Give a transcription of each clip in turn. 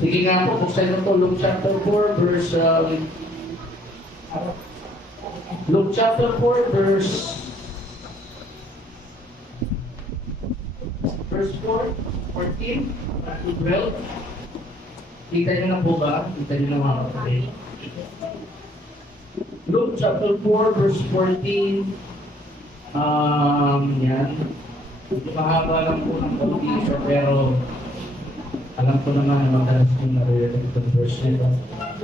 Sige nga po, buksan na po Luke chapter 4, Luke chapter 4, verse 4, 14, to 12. Kita niyo na po ba? Kita niyo na mga kapatid. Luke chapter 4, verse 14. Yan. Mahaba lang po ng konti, pero alam ko naman na madalas yung naririnig itong verse nito.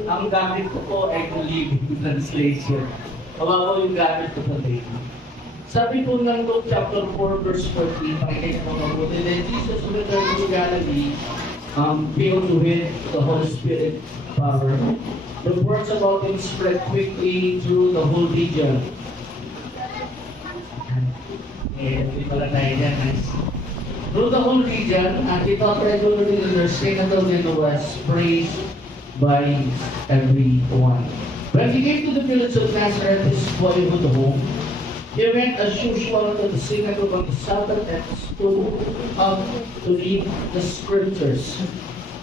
Ang gamit ko po ay the Living Translation. Kawawa yung gamit ko sa daily. Sabi po ng Luke chapter 4, verse 14, pakikita mo mabuti, then Jesus returned to Galilee, filled with the Holy Spirit power. Reports about him spread quickly through the whole region. Hindi pala tayo dyan, nice. Through the whole region, and he taught regularly in their synagogue and was praised by everyone. When he came to the village of Nazareth, his boyhood home, he went as usual to the synagogue on the Sabbath and stood up to read the scriptures.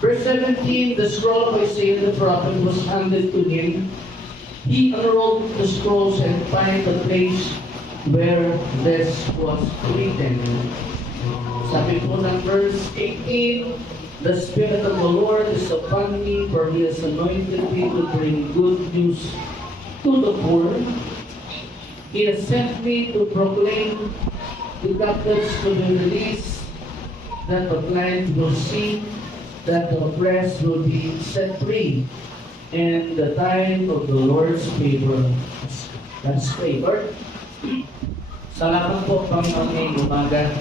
Verse 17, the scroll of Isaiah the prophet was handed to him. He unrolled the scrolls and found the place where this was written. Sabi po ng verse 18, the Spirit of the Lord is upon me, for He has anointed me to bring good news to the poor. He has sent me to proclaim the captives to be released, that the blind will see, that the oppressed will be set free, and the time of the Lord's favor has favored. Salamat po, Panginoon, ngayong umaga.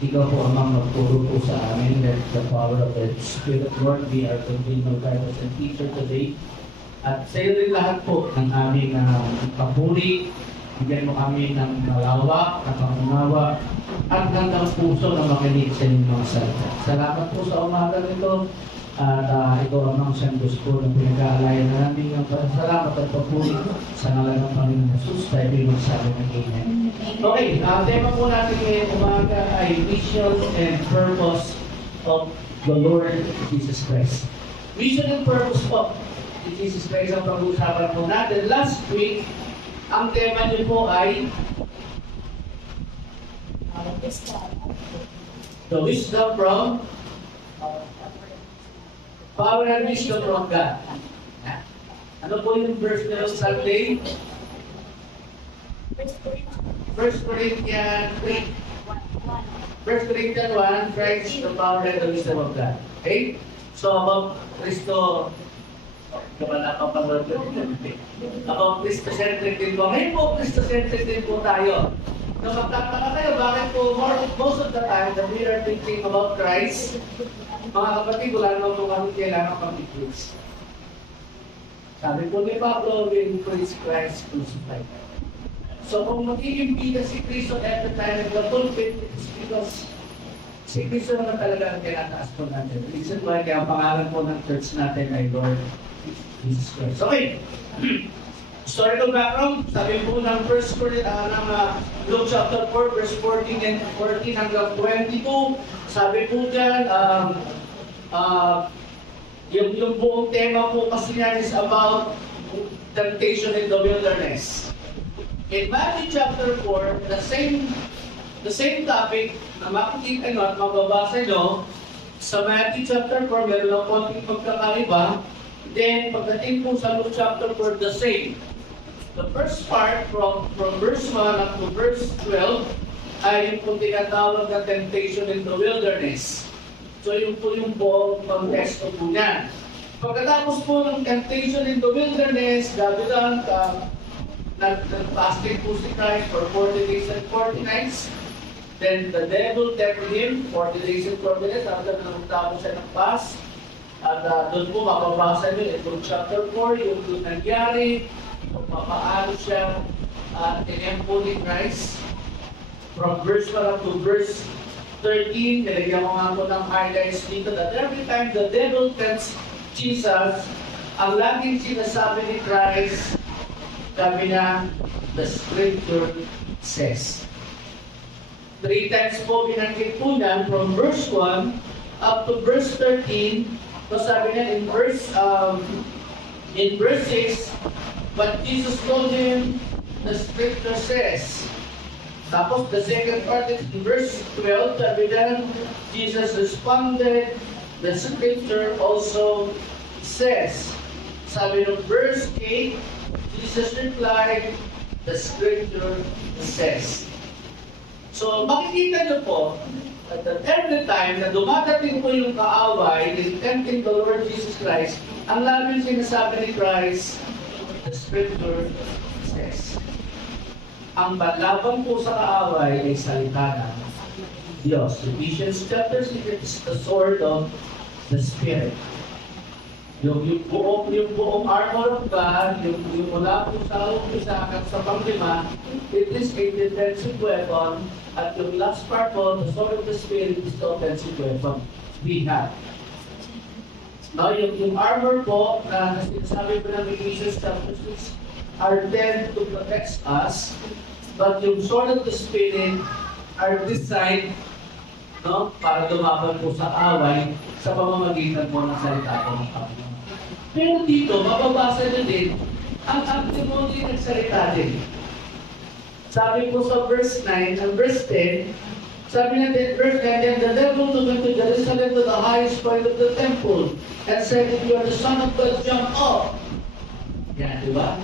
Ikaw po amang magturo po sa amin. Let the power of the Spirit of Lord be our continual guidance and teacher today. At sa iyo rin lahat po ng aming papuri. Bigyan mo kami ng malawak, ng pangunawa, at hanggang puso na makinig sa inyong mga salita. Salamat po sa umaga nito. At ito amang siyang Diyos po ng pinag-aalayan na namin ng salamat at papuri sa ngalan ng Panginoon Jesus. Tayo rin magsabi ng Amen. Okay, tema po natin ngayong umaga ay mission and purpose of the Lord Jesus Christ. Mission and purpose po ni Jesus Christ ang pag-usapan po natin. Last week, ang tema niyo po ay the wisdom from power and wisdom from God. Ano po yung verse na yung Sunday? 1 Corinthians 3. 1 Corinthians 1, Christ, the power and the wisdom of God. Okay? So, about Kristo, about Christocentric din po. Ngayon po, Christocentric din po tayo. So, magtataka kayo, bakit po most of the time that we are thinking about Christ, mga kapatid, wala naman po kami kailangan pag-preach. Sabi po ni Pablo, we preach Christ crucified. So kung magiging bida si Cristo at the time of the pulpit, it's because si Cristo naman talaga ang tinataas po natin. Reason why kaya ang pangalan po ng church natin ay Lord Jesus Christ. Okay. Historical background, sabi po ng Luke chapter 4, verse 14 and 14 hanggang 22. Sabi po dyan, yung buong tema po kasi yan is about temptation in the wilderness. In Matthew chapter 4, the same topic na makikita nyo at mababasa nyo, sa Matthew chapter 4, meron lang konting pagkakaiba. Then, pagdating po sa Luke chapter 4, the same. The first part, from verse 1 up to verse 12, ay yung po tinatawag na temptation in the wilderness. So, yung po yung buong konteksto po niyan. Pagkatapos po ng temptation in the wilderness, dabilang nag-fasting po si Christ for 40 days and 40 nights. Then the devil tempted him 40 days and 40 nights after nagtapos siya ng fast. At doon po mababasa nyo in Luke chapter 4, yung doon nangyari, kung paano siya tinempto ni Christ. From verse 1 up to verse 13, nilagyan ko nga po ng highlights dito that every time the devil tempts Jesus, ang laging sinasabi ni Christ, sabi na, the scripture says. 3 times po binanggit po niyan from verse 1 up to verse 13, So sabi niya in verse 6, but Jesus told him, the scripture says. Tapos the second part is in verse 12, sabi niya, Jesus responded, the scripture also says. Sabi ng verse 8, Jesus replied, the scripture says. So makikita niyo po, at every time na dumadating po yung kaaway in tempting the Lord Jesus Christ, ang labing sinasabi ni Christ, the scripture says. Ang panlaban po sa kaaway ay salita ng Diyos. Ephesians chapter 6 is the sword of the Spirit. Yung buong armor of God, yung mula po sa umpisa hanggang sa panglima, it is a defensive weapon. At yung last part po, the sword of the Spirit is the offensive weapon we have. Now, yung armor po na sinasabi po ng Ephesians chapter 6 are there to protect us, but yung sword of the Spirit are designed para lumaban po sa away sa pamamagitan po ng salita po ng Panginoon. Pero dito, mababasa nyo din, ang testimony nagsalita din. Sabi po sa verse 9 and verse 10, sabi natin, verse 9, then the devil took him to Jerusalem to the highest point of the temple and said, if you are the Son of God, jump up. Yan, di ba?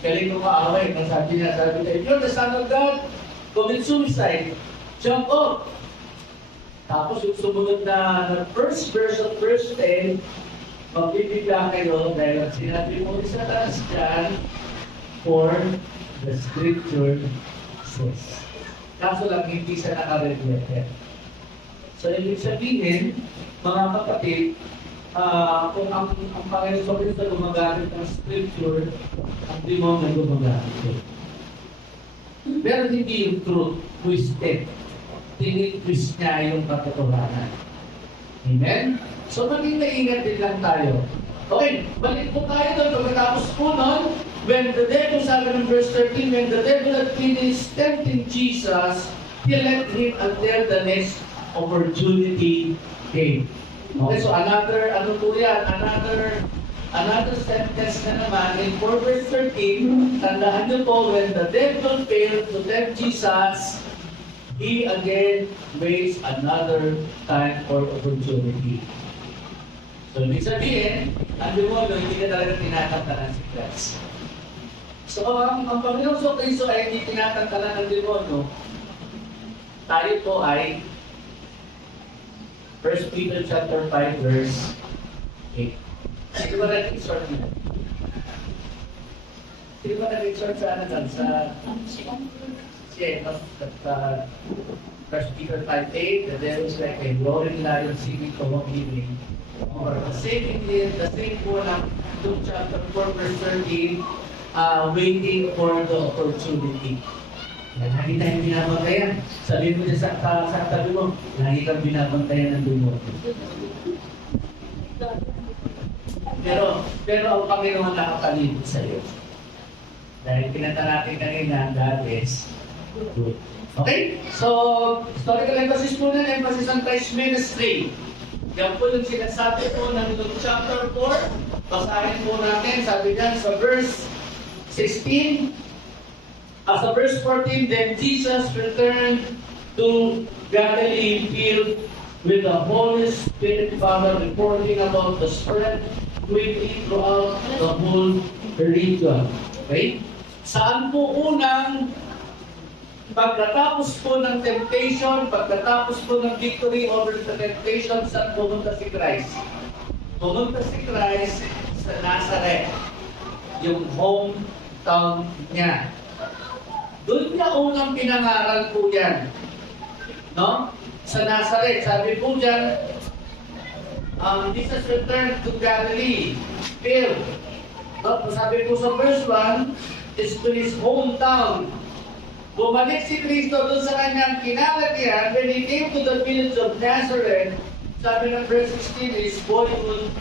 Galing ko kaaway. Sabi niya, if you're the Son of God, commit suicide, jump up. Tapos yung sumunod na first verse of verse 10, magbibigla kayo dahil ang sinabi mo sa taas dyan, for the scripture says. Kaso lang hindi siya naka-regulated. So, ibig sabihin, mga kapatid, kung ang Panginoon sa Kristo gumagamit ng scripture, ang demonyo gumagamit. Pero hindi yung truth, twisted. Tinitwist niya yung katotohanan. Amen? So, maging naingat din lang tayo. Okay, balik po tayo doon. Pagkatapos po nun, when the devil, sabi ng verse 13, when the devil had finished tempting Jesus, he left him until the next opportunity came. Okay, so another sentence na naman in 4 verse 13, tandaan nyo po, when the devil failed to tempt Jesus, he again waits another time or opportunity. So, ibig sabihin, ang demonyo, hindi ka talaga tinatantanan si Christ. So, ang Panginoon sa Kristo ay hindi tinatantanan ng demonyo. Tayo po ay 1 Peter chapter 5 verse 8. Sino ba nag-exhort nila? Sino ba nag-exhort sa ano dyan? Sa 1 Peter 5:8, the devil is like a roaring lion seeking for whom he may. Or the same po ng Luke chapter 4 verse 13, waiting for the opportunity. Lagi tayong binabantayan. Sabihin mo sa tabi mo, lagi kang binabantayan ng demonyo. Pero ang Panginoon nakapalibot sa iyo. Dahil pinata natin kanina, God is good. Okay? So, historical emphasis po na, emphasis on Christ's ministry. Yan po yung sinasabi po ng Luke chapter 4. Basahin po natin, sabi niyan sa verse 16. Sa verse 14, then Jesus returned to Galilee filled with the Holy Spirit, Father, reporting about the spread quickly throughout the whole region. Okay? Saan po unang pagkatapos po ng temptation, pagkatapos po ng victory over the temptation, saan pumunta si Christ? Pumunta si Christ sa Nazareth, yung hometown niya. Doon niya unang pinangaral po yan. No? Sa Nazareth, sabi po dyan, Jesus returned to Galilee, filled. No? Sabi po sa verse 1, is to his hometown. Bumalik si Kristo doon sa kanyang kinalagyan. When he came to the village of Nazareth, sabi ng verse 16, his boyhood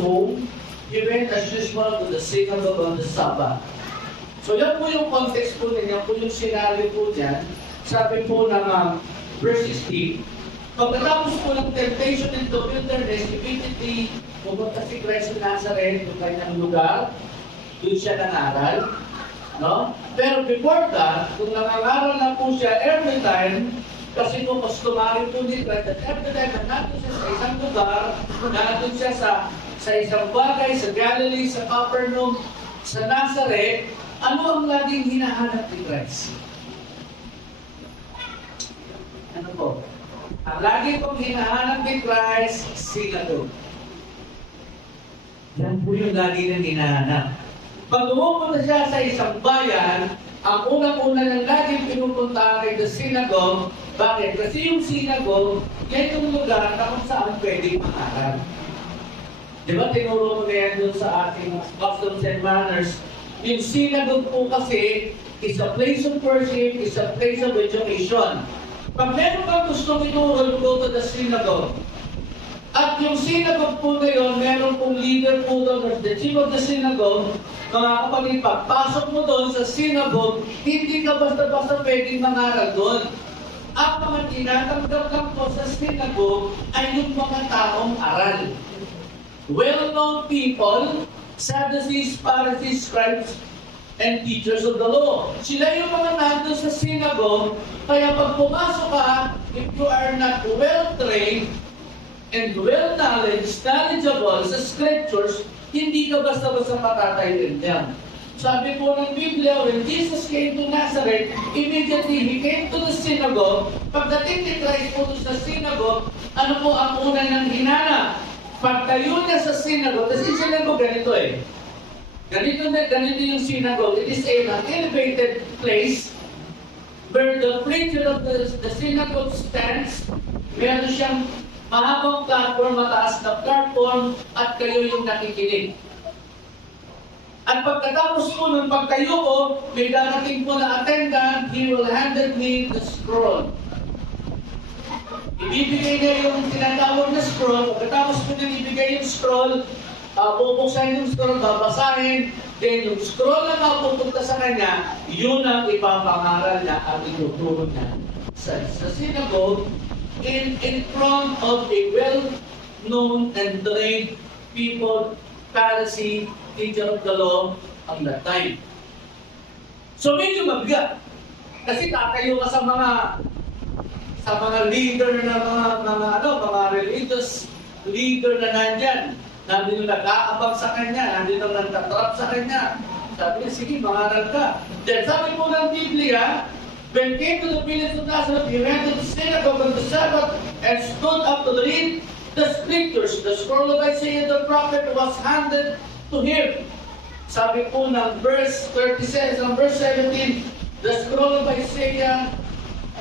home, he went as usual to the synagogue on the Sabbath. So yan po yung context po ninyo, po yung sinabi po dyan. Sabi po ng verse 16, Pagkatapos po ng temptation in the wilderness, immediately pumunta si Christ sa Nazareth, yung kanyang lugar, doon siya nangaral. No? Pero before that, kung nangangaral na po siya every time, kasi po customary po ni Christ, at every time na natin siya sa isang lugar, natin siya sa isang bagay, sa Galilee, sa Capernaum, sa Nazareth, ano ang laging hinahanap ni Christ? Ano po? Ang lagi kong hinahanap ni Christ, synagogue. Yan po yung lagi nang hinahanap. Pag umupunta siya sa isang bayan, ang unang-una ng laging pinupunta ay the synagogue. Bakit? Kasi yung synagogue, yan yung lugar na kung saan pwedeng mangaral. Di ba tinuro mo na yan dun sa ating customs and manners? Yung synagogue po kasi is a place of worship, is a place of education. Pag meron kang gustong ituro, go to the synagogue. At yung synagogue po na yun, meron pong leader po doon, the chief of the synagogue, mga kapatid, pagpasok mo doon sa synagogue, hindi ka basta-basta pwedeng mangaral doon. Ang mga tinatanggap lang po sa synagogue ay yung mga taong aral. Well-known people, Sadducees, Pharisees, scribes, and teachers of the law. Sila yung mga nandun sa synagogue, kaya pag pumasok ka, if you are not well-trained and knowledgeable sa scriptures, hindi ka basta-basta matatayin yan. Sabi po ng Biblia, when Jesus came to Nazareth, immediately He came to the synagogue. Pagdating ni Christ po sa synagogue, ano po ang una ng hinanap? Pagtayo niya sa synagogue, kasi yung synagogue ganito eh. Ganito yung synagogue. It is an elevated place where the preacher of the synagogue stands. Meron siyang mahabang platform, mataas na platform, at kayo yung nakikinig. At pagkatapos po ng pagtayo ko, may darating po na attendant, he will handed me the scroll. Ibibigay niya yung tinatawag na scroll. Pagkatapos po nang ibigay yung scroll, bubuksan yung scroll, babasahin, then yung scroll na mapupunta sa kanya, yun ang ipapangaral na at ituturo niya sa synagogue in front of a well-known and trained people, Pharisee, teacher of the law, on that time. So medyo mabigat. Kasi tatayo ka sa mga leader na mga religious leader na nandyan. Nandito nag-aabang sa kanya, nandito nagtatrap sa kanya. Sabi niya, sige, mangaral ka. Then sabi po ng Biblia, when came to the village of Nazareth, he went to the synagogue on the Sabbath and stood up to read the scriptures. The scroll of Isaiah the prophet was handed to him. Sabi po ng verse 36, and verse 17, the scroll of Isaiah,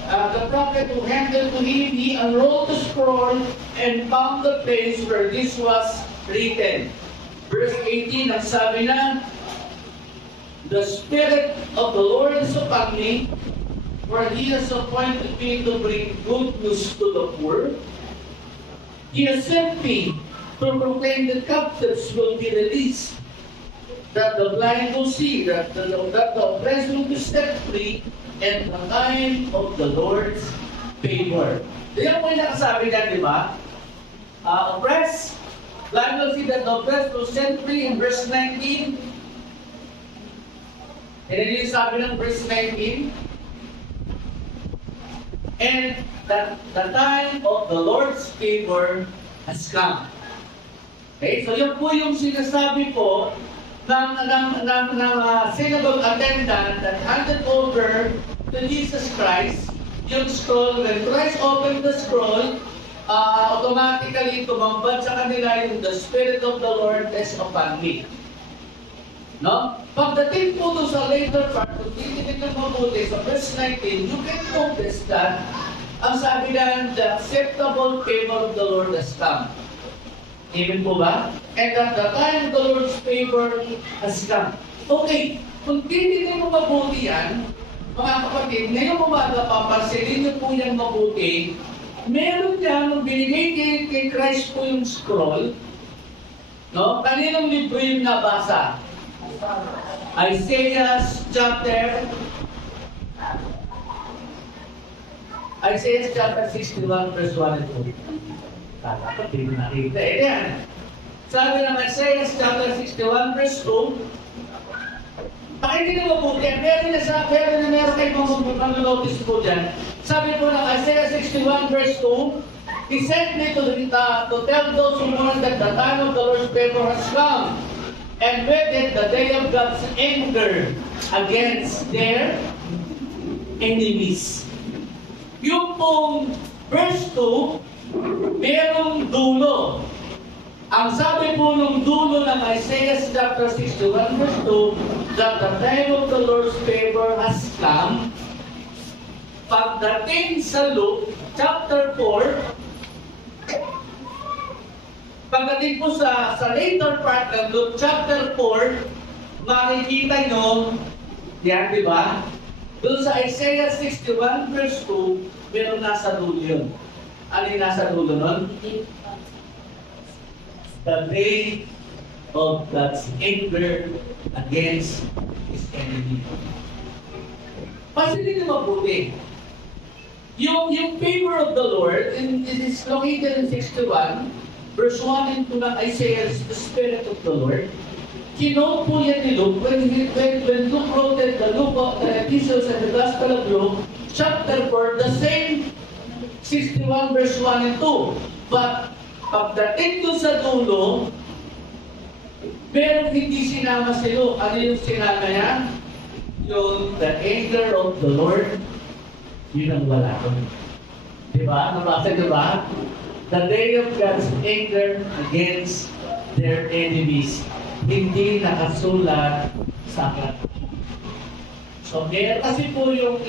the prophet who handed to him, he unrolled the scroll and found the place where this was written. Verse 18, ang sabi na, the Spirit of the Lord is upon me, for He has appointed me to bring good news to the poor. He has sent me to proclaim the captives will be released, that the blind will see, that the oppressed will be set free, and the time of the Lord's favor. Yan po yung nakasabi dyan, di ba? Oppressed, blind will see, that the oppressed will set free in verse 19. And then yung sabi ng verse 19, and that the time of the Lord's favor has come. Okay, so yun po yung sinasabi po ng synagogue attendant that handed over to Jesus Christ yung scroll. When Christ opened the scroll, automatically tumambad sa kanila yung the Spirit of the Lord is upon me. No? Pagdating po doon sa later part, kung titinig ng mabuti sa verse 19, you can notice that ang sabi na, the acceptable favor of the Lord has come. Amen po ba? And at the time the Lord's favor has come. Okay, kung titinig mo mabuti yan, mga kapatid, ngayong umaga, papansilin niyo po yan mabuti, meron yan, binigay kay Christ po yung scroll, no? Kaninong libro yung nabasa? Isaiah chapter Isaiah chapter 61 verse 1 and 2. Kala ko, di ko nakita. Yan. Sabi ng Isaiah chapter 61 verse 2, pakinggan mo mabuti. Meron kayong mga notice po dyan. Sabi po ng Isaiah 61 verse 2, He sent me to tell those who mourn that the time of the Lord's favor has come, and with it the day of God's anger against their enemies. Yung pong verse 2, merong dulo. Ang sabi po ng dulo ng Isaiah chapter 61 verse 2, that the time of the Lord's favor has come. Pagdating sa Luke chapter 4, pagdating po sa later part ng Luke chapter 4, makikita nyo, yan, di ba? Doon sa Isaiah 61 verse 2, meron nasa dulo yun. Ano yung nasa dulo nun? The day of God's anger against His enemy. Pansinin nyo mabuti. Yung favor of the Lord, it is located in 61, verse 1 and 2 ng Isaiah, the Spirit of the Lord. Kinote po yan ni Luke when Luke wrote the Luke of the Epistles and the Gospel of Luke, chapter 4, the same 61 verse 1 and 2. But pagdating doon sa dulo, pero hindi sinama si Luke. Ano yung sinama niya? Yung the anger of the Lord, yun ang wala ko. Diba? Nabasa nyo ba? The day of God's anger against their enemies. Hindi nakasulat sa aklat. So, meron kasi po yung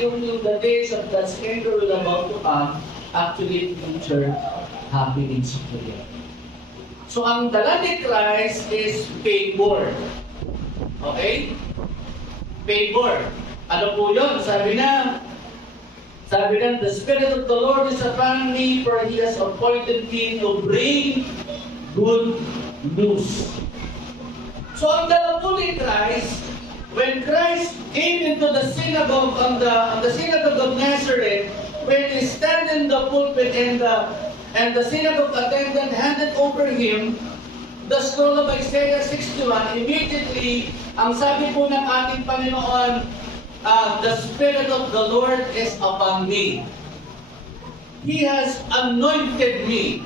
the days of God's anger will about to come, actually future happenings po yan. So, ang dala ni Christ is favor. Okay? Favor. Ano po yun? Sabi na, the Spirit of the Lord is upon me, for He has appointed me to bring good news. So, ang dala po ni Christ, when Christ came into the synagogue, on the synagogue of Nazareth, when He stand in the pulpit and the synagogue attendant handed over Him the scroll of Isaiah 61, immediately, ang sabi po ng ating Panginoon, the Spirit of the Lord is upon me. He has anointed me.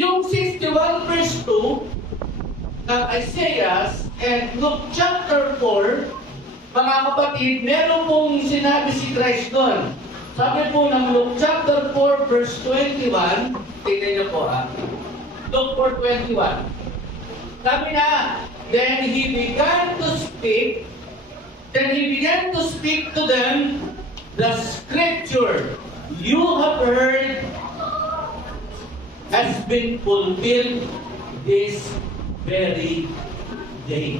Yung 61 verse 2 ng Isaiah and Luke chapter 4, mga kapatid, meron pong sinabi si Christ doon. Sabi po ng Luke chapter 4 verse 21, tingnan niyo po Luke 4:21. Sabi na, then he began to speak to them the scripture you have heard has been fulfilled this very day.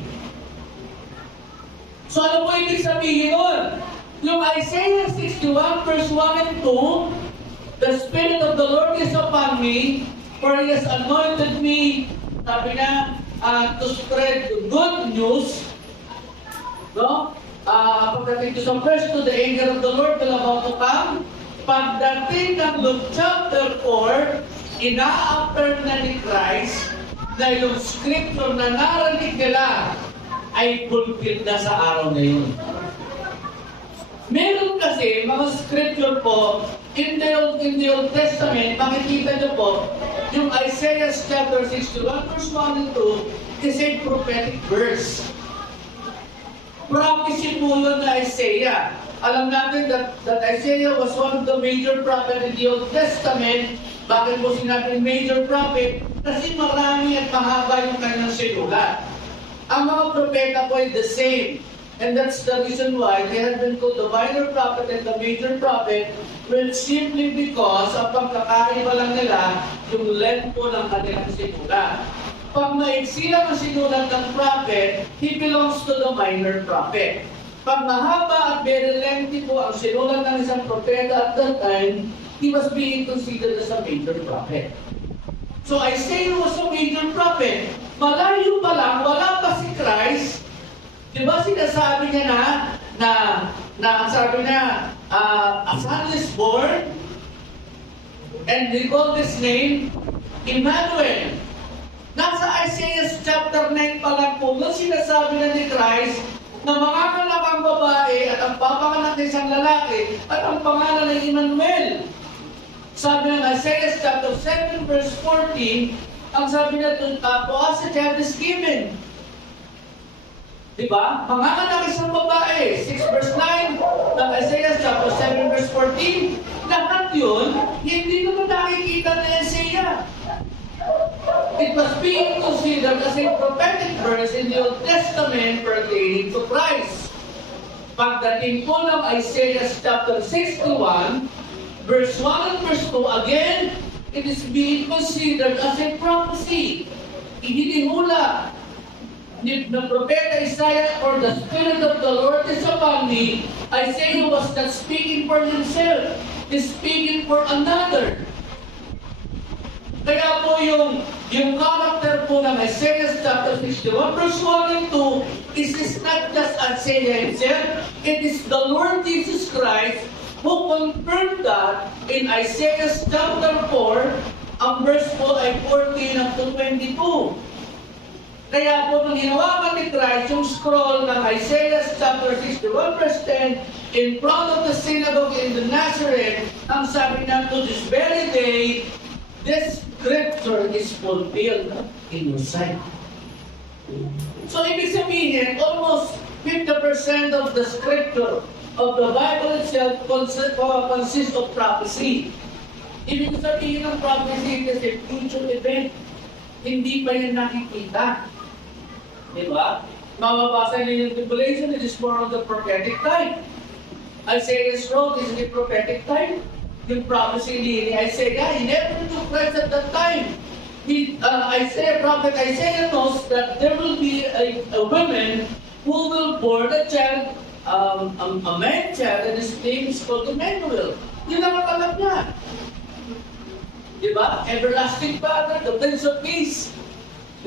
So ano po ibig sabihin nun? Yung Isaiah 61 verse 1 and 2, the Spirit of the Lord is upon me, for He has anointed me, sabi na, to spread good news. No? Pagdating to sa verse 2, the anger of the Lord will about to come. Pagdating ng Luke chapter 4, ina-affirm na ni Christ na yung scripture na narinig nila ay fulfilled na sa araw na yun. Meron kasi mga scripture po in the Old Testament, makikita nyo po, yung Isaiah chapter 61 verse 1 and 2 is a prophetic verse. Prophecy po yun na Isaiah. Alam natin that Isaiah was one of the major prophets in the Old Testament. Bakit po sinabing major prophet? Kasi marami at mahaba yung kanyang sinulat. Ang mga propeta po ay the same. And that's the reason why they have been called the minor prophet and the major prophet, well, simply because ang pagkakaiba lang nila yung length po ng kanilang sinulat. Pag maiksi lang ang sinulat ng prophet, he belongs to the minor prophet. Pag mahaba at very lengthy po ang sinulat ng isang propeta at that time, he was being considered as a major prophet. So Isaiah was a major prophet. Malayo pa lang, wala pa si Christ. Di ba sinasabi niya na sabi niya, a son is born, and they call this name Emmanuel. Nasa Isaiah chapter 9 pa lang po, nung sinasabi na ni Christ na manganganak ang babae at ang papanganak ng isang lalaki at ang pangalan ay Emmanuel. Sabi ng Isaiah chapter 7 verse 14, ang sabi na to us a child is given. Diba? Manganganak isang babae. 6 verse 9 ng Isaiah chapter 7 verse 14. Lahat yun, hindi naman nakikita ni Isaiah. It was being considered as a prophetic verse in the Old Testament pertaining to Christ. Pagdating po ng Isaiah chapter 61, verse 1 and verse 2, again, it is being considered as a prophecy. Ihinihula ng propeta Isaiah, "For the Spirit of the Lord is upon me." Isaiah was not speaking for himself. He's speaking for another. Kaya po yung character po ng Isaiah chapter 61 verse 1 and 2 is not just Isaiah himself, it is the Lord Jesus Christ who confirmed that in Isaiah chapter 4, ang verse po ay 14 up to 22. Kaya po nung hinawakan ni Christ yung scroll ng Isaiah chapter 61 verse 10 in front of the synagogue in the Nazareth, ang sabi na, to this very day, this scripture is fulfilled in your sight. So, ibig sabihin, almost 50% of the scripture of the Bible itself consists of prophecy. Ibig sabihin ng prophecy is a future event. Hindi pa yan nakikita. Diba? Mababasa niyo yung tribulation, it is more of the prophetic type. Isaiah's wrote, is it a prophetic type? Yung prophecy ni Isaiah, he never took place at that time. Prophet Isaiah knows that there will be a woman who will born a child, a man child, and his name is called Emmanuel. Yun ang alam niya. Diba? Everlasting Father, the Prince of Peace.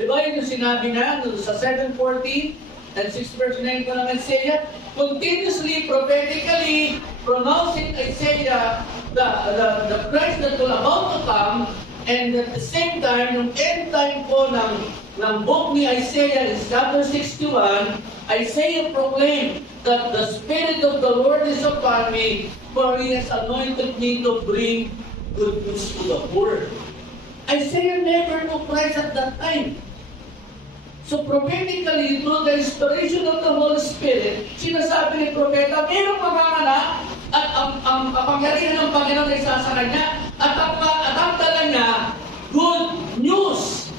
Diba yun yung sinabi na sa 7:14 and 6 verse 9 ko ng Isaiah, continuously, prophetically pronouncing Isaiah the Christ that will about to come, and at the same time, yung end time po ng book ni Isaiah in chapter 61, Isaiah proclaimed that the Spirit of the Lord is upon me, for He has anointed me to bring good news to the poor. Isaiah never knew Christ at that time. So prophetically, through the inspiration of the Holy Spirit, sinasabi ni propeta, mayroong manganganak at ang kapangyarihan ng Panginoon ay isa sa kanya at ang dala niya, good news.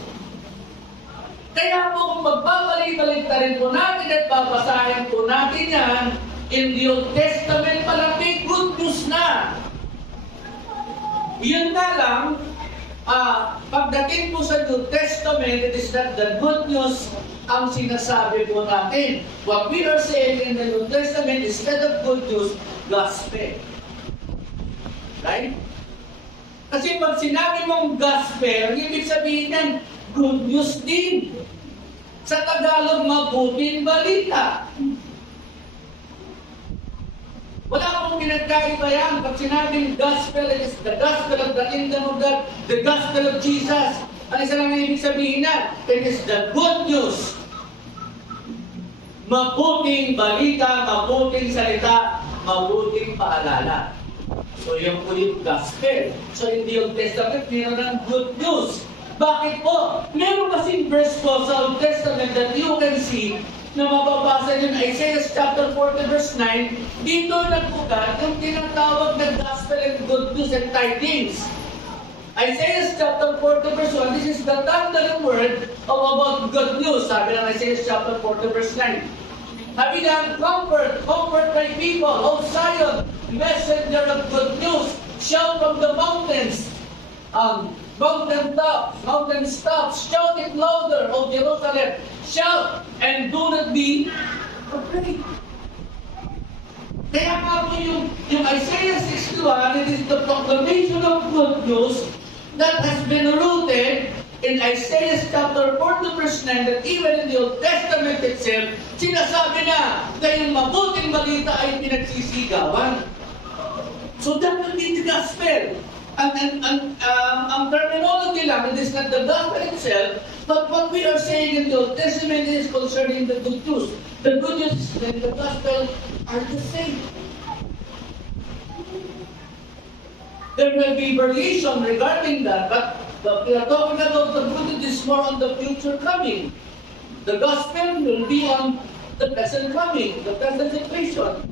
Kaya po kung magbabalik-balik na rin po natin at babasahin po natin yan, in the Old Testament pa lang may good news na. Yun na lang, pagdating po sa New Testament, it is not the good news ang sinasabi po natin. What we are saying in the New Testament, instead of good news, gospel. Right? Kasi pag sinabi mong gospel, ang ibig sabihin yan, good news din. Sa Tagalog, mabuting balita. Wala akong pinagkaiba yan. Pag sinabing gospel, it is the gospel of the kingdom of God, the gospel of Jesus. Ano isa lang ang ibig sabihin na? It is the good news. Mabuting balita, mabuting salita, mabuting paalala. So yung po yung gospel. So in the Old Testament, meron ng good news. Bakit po? Meron kasing verse po sa Old Testament that you can see na mababasa yun Isaiah chapter 40 verse 9, dito nagpugat yung tinatawag na gospel and good news and tidings. Isaiah chapter 40 verse 1, this is the thundering word about good news. Sabi ng Isaiah chapter 40 verse 9. Sabi ng comfort my people, O Zion, messenger of good news, shout from the mountains, mountain tops, shout it louder, O Jerusalem, shout and do not be afraid. Kaya nga po yung Isaiah 61, it is the proclamation of good news that has been rooted in Isaiah chapter 40 verse 9, that even in the Old Testament itself, sinasabi na yung mabuting balita ay pinagsisigawan. So that will be the gospel. Ang terminology lang, it is not the gospel itself, but what we are saying in the Old Testament is concerning the good news. The good news and the gospel are the same. There will be variation regarding that, but we are talking about the good news is more on the future coming. The gospel will be on the present coming, the present situation.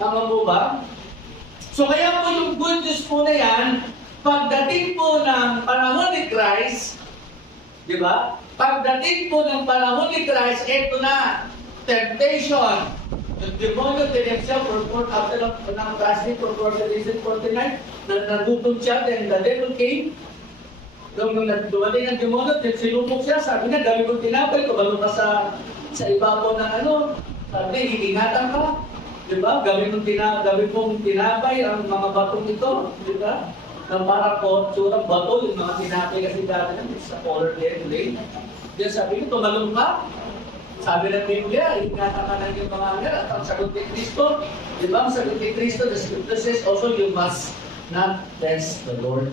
Tama po ba? So kaya po yung good news po na yan, pagdating po ng panahon ni Christ, di ba? Pagdating po ng panahon ni Christ, eto na, temptation. The demonyo himself report after ng fasting for 40 days and 49, nagutom siya, then the devil came. Nung dumating ang demonyo, sinubok siya, sabi niya, gawin ko tinapay, kumalo ka sa ibabaw ng ano, sabi niya, hiingatan ka. Diba? Gawin mong tinapay ang mga batong ito, diba? Na para po, surang bato, yung mga tinapay kasi dati na, sa color day. Diyan sabi niyo, tumalong ka. Sabi ng Biblia, ingatan ka ng yung mga angal at ang sagot ni Kristo. Diba? Ang sagot ni Kristo, the scripture says also, you must not test the Lord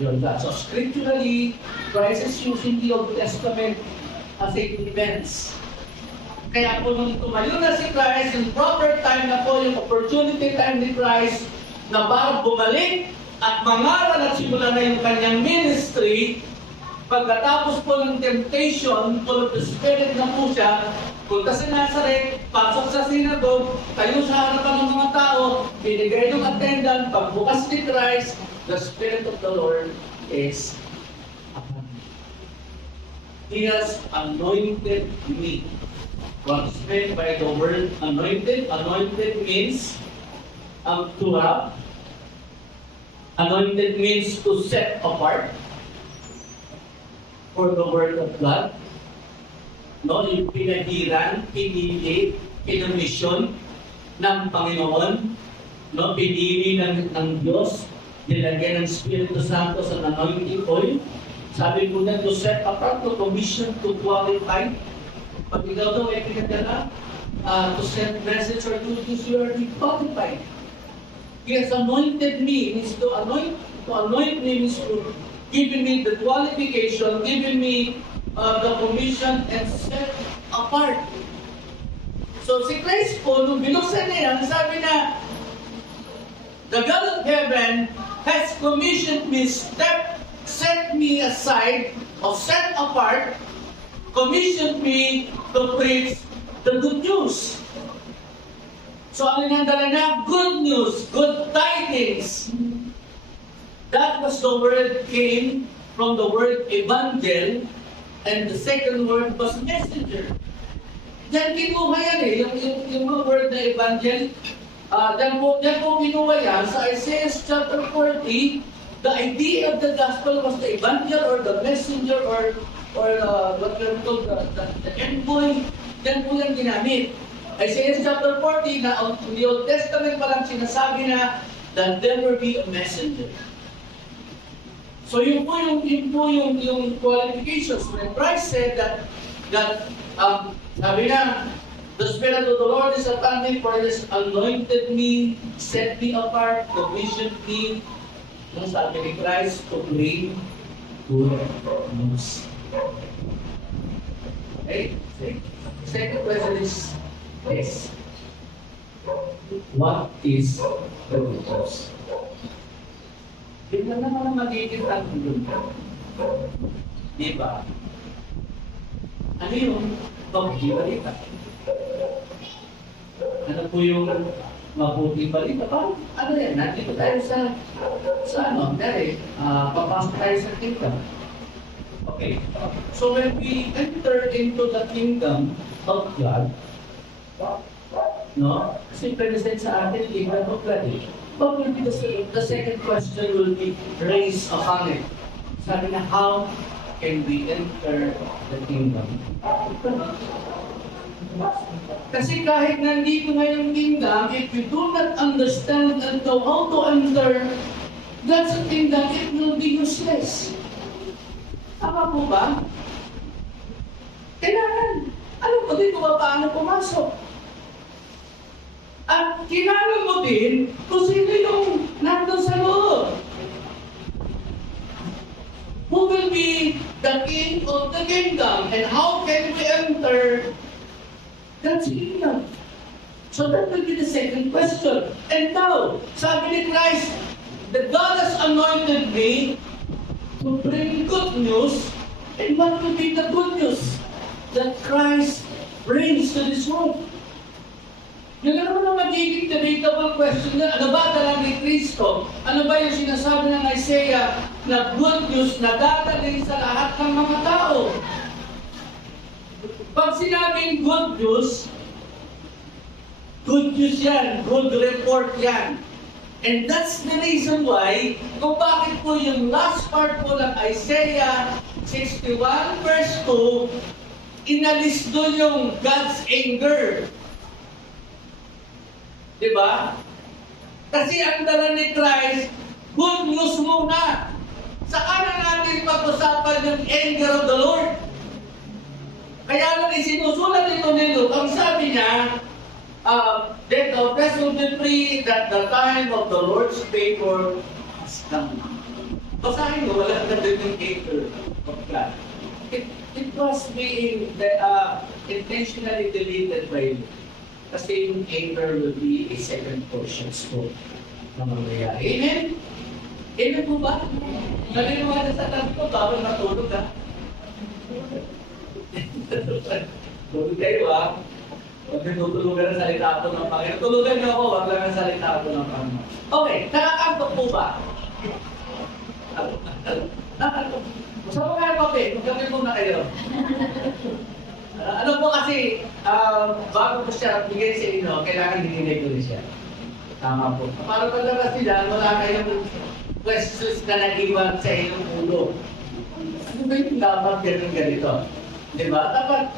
your God. So scripturally, Christ is using the Old Testament as a defense. Kaya po nung tumayo na si Christ, yung proper time na po, yung opportunity time ni Christ, na para bumalik at mangaral at simulan na yung kanyang ministry, pagkatapos po ng temptation, full of the Spirit na po siya, punta sa Nazareth, pasok sa synagogue, tayo sa harapan ng mga tao, binigay yung attendant, pagbukas ni Christ, the Spirit of the Lord is upon me. He has anointed me. What's meant by the word anointed? Anointed means to have. Anointed means to set apart for the word of God. No, yung pinahiran, pinili, pinamisyon ng Panginoon, no, pinili ng Diyos, nilagyan ng Espiritu Santo sa anointing oil. Sabi po na, to set apart, to commission, to qualify. Pag ikaw daw ay pinadala to send message or to this, you are qualified. He has anointed me, means to anoint me means to giving me the qualification, giving me the commission and set apart. So si Christ po, nung binuksan niya yan, sabi na, the God of heaven has commissioned me, set me aside, or set apart, commissioned me to preach the good news. So ano yung dala niya? Good news, good tidings. That was the word came from the word evangel, and the second word was messenger. Diyan kinuha yan eh, yung word na evangel. Diyan po kinuha yan sa Isaiah chapter 40. The idea of the gospel was the evangel or the messenger or what we're called the envoy. Diyan po yan ginamit. Isaiah chapter 40 na in the Old Testament pa lang sinasabi na that there will be a messenger. So yun po yung qualifications. When Christ said that sabi na, the Spirit of the Lord is upon me, for He has anointed me, set me apart, commissioned me. Nung sabi ni Christ, to bring good news. Okay? Second question is this. What is the good news? Bigla naman ang magiging tanong. Di ba? Ano yung mabuting balita? Ano po yung mabuting balita? Ano yan? Nandito tayo sa ano? Dahil, papasok tayo sa kingdom. Okay. So when we enter into the kingdom of God, no? Kasi present sa atin, kingdom of God. What will be the second question will be raised upon it. Sabi na, how can we enter the kingdom? Kasi kahit nandito ngayong kingdom, if you do not understand and know how to enter God's kingdom, it will be useless. Tama po ba? Kailangan, alam ko din kung paano pumasok. At kilala mo din kung sino yung nandun sa loob. Who will be the king of the kingdom and how can we enter that kingdom? So that will be the second question. And now, sabi ni Christ, that God has anointed me to bring good news. And what will be the good news that Christ brings to this world? Yun na naman ang magiging debatable question na, ano ba dala ni Kristo? Ano ba yung sinasabi ng Isaiah na good news na dadalhin sa lahat ng mga tao? Pag sinabing good news yan, good report yan. And that's the reason why, kung bakit po yung last part po ng Isaiah 61 verse 2, inalis doon yung God's anger. Diba? Kasi ang dala ni Christ, good news muna. Saka na natin pag-usapan yung anger of the Lord. Kaya lang isinusulat ito ni Luke, ang sabi niya, that the press will be free, that the time of the Lord's favor has come. Basahin mo, wala na din yung anger of God. It was being intentionally deleted by Luke. Kasi yung anger will be a second portion po na mangyayari. Amen? Amen po ba? Nalinawan na sa tabi ko, bawal matulog ha? Tulog kayo ha? Huwag na tutulugan ang salita po ng Panginoon. Tulugan niyo ako, huwag lang ang salita po ng Panginoon. Okay, nakakantok po ba? Nakakantok. Gusto mo kayo kape? Magkapit muna kayo. Ano po kasi, bago po siya bigay sa inyo, kailangan dinig ko rin siya. Tama po. Para paglakas nila, wala kayong questions na nag-iwan sa inyong ulo. Ano ba yung dapat ganito? Di ba? Dapat,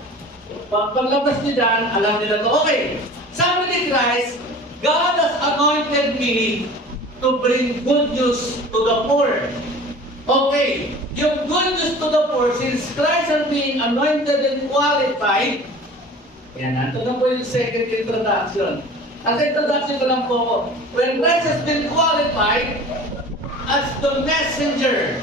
paglabas nyo dyan, alam nila to. Okay, sabi ni Christ, God has anointed me to bring good news to the poor. Okay, yung good news to the poor, since Christ are being anointed and qualified, yan, ito na po yung second introduction. Ang introduction ko lang po ko, when Christ has been qualified as the messenger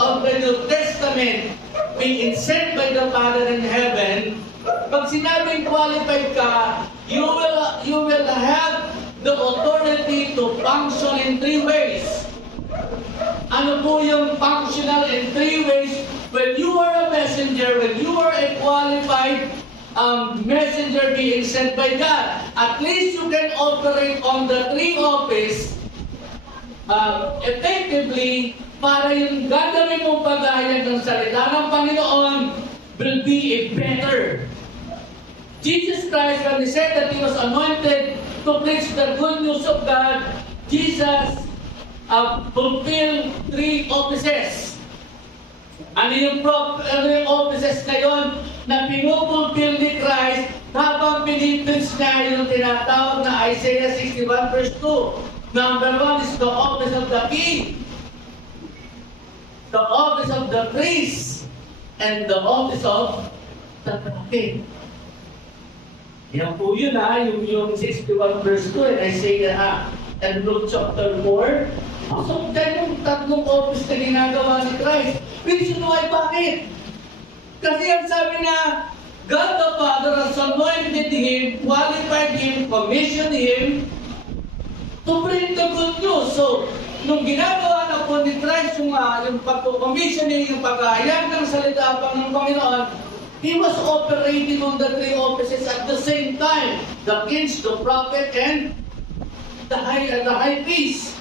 of the New Testament, being sent by the Father in heaven, pag sinabing qualified ka, you will have the authority to function in three ways. Ano po yung functional in three ways? When you are a messenger, when you are a qualified messenger being sent by God, at least you can operate on the three office effectively para yung gagawin mong paghahayag ng salita ng Panginoon will be a better. Jesus Christ, when He said that He was anointed to preach the good news of God, Jesus fulfill three offices. Ano yung offices na yun na pinupulfill ni Christ habang pinipins niya yung tinatawag na Isaiah 61 verse 2. Number 1 is the office of the king, the office of the priest, and the office of the prophet. Yan po yun yung 61 verse 2 and Isaiah and Luke chapter 4. So, dahil yung tatlong office na ginagawa ni Christ, reason why, bakit? Kasi ang sabi na, God the Father has anointed Him, qualified Him, commissioned Him to bring the good news. So, nung ginagawa na po ni Christ yung pag-commissioning, yung paghahayag ng salita pa ng Panginoon, He was operating on the three offices at the same time. The king, the prophet, and the high priest.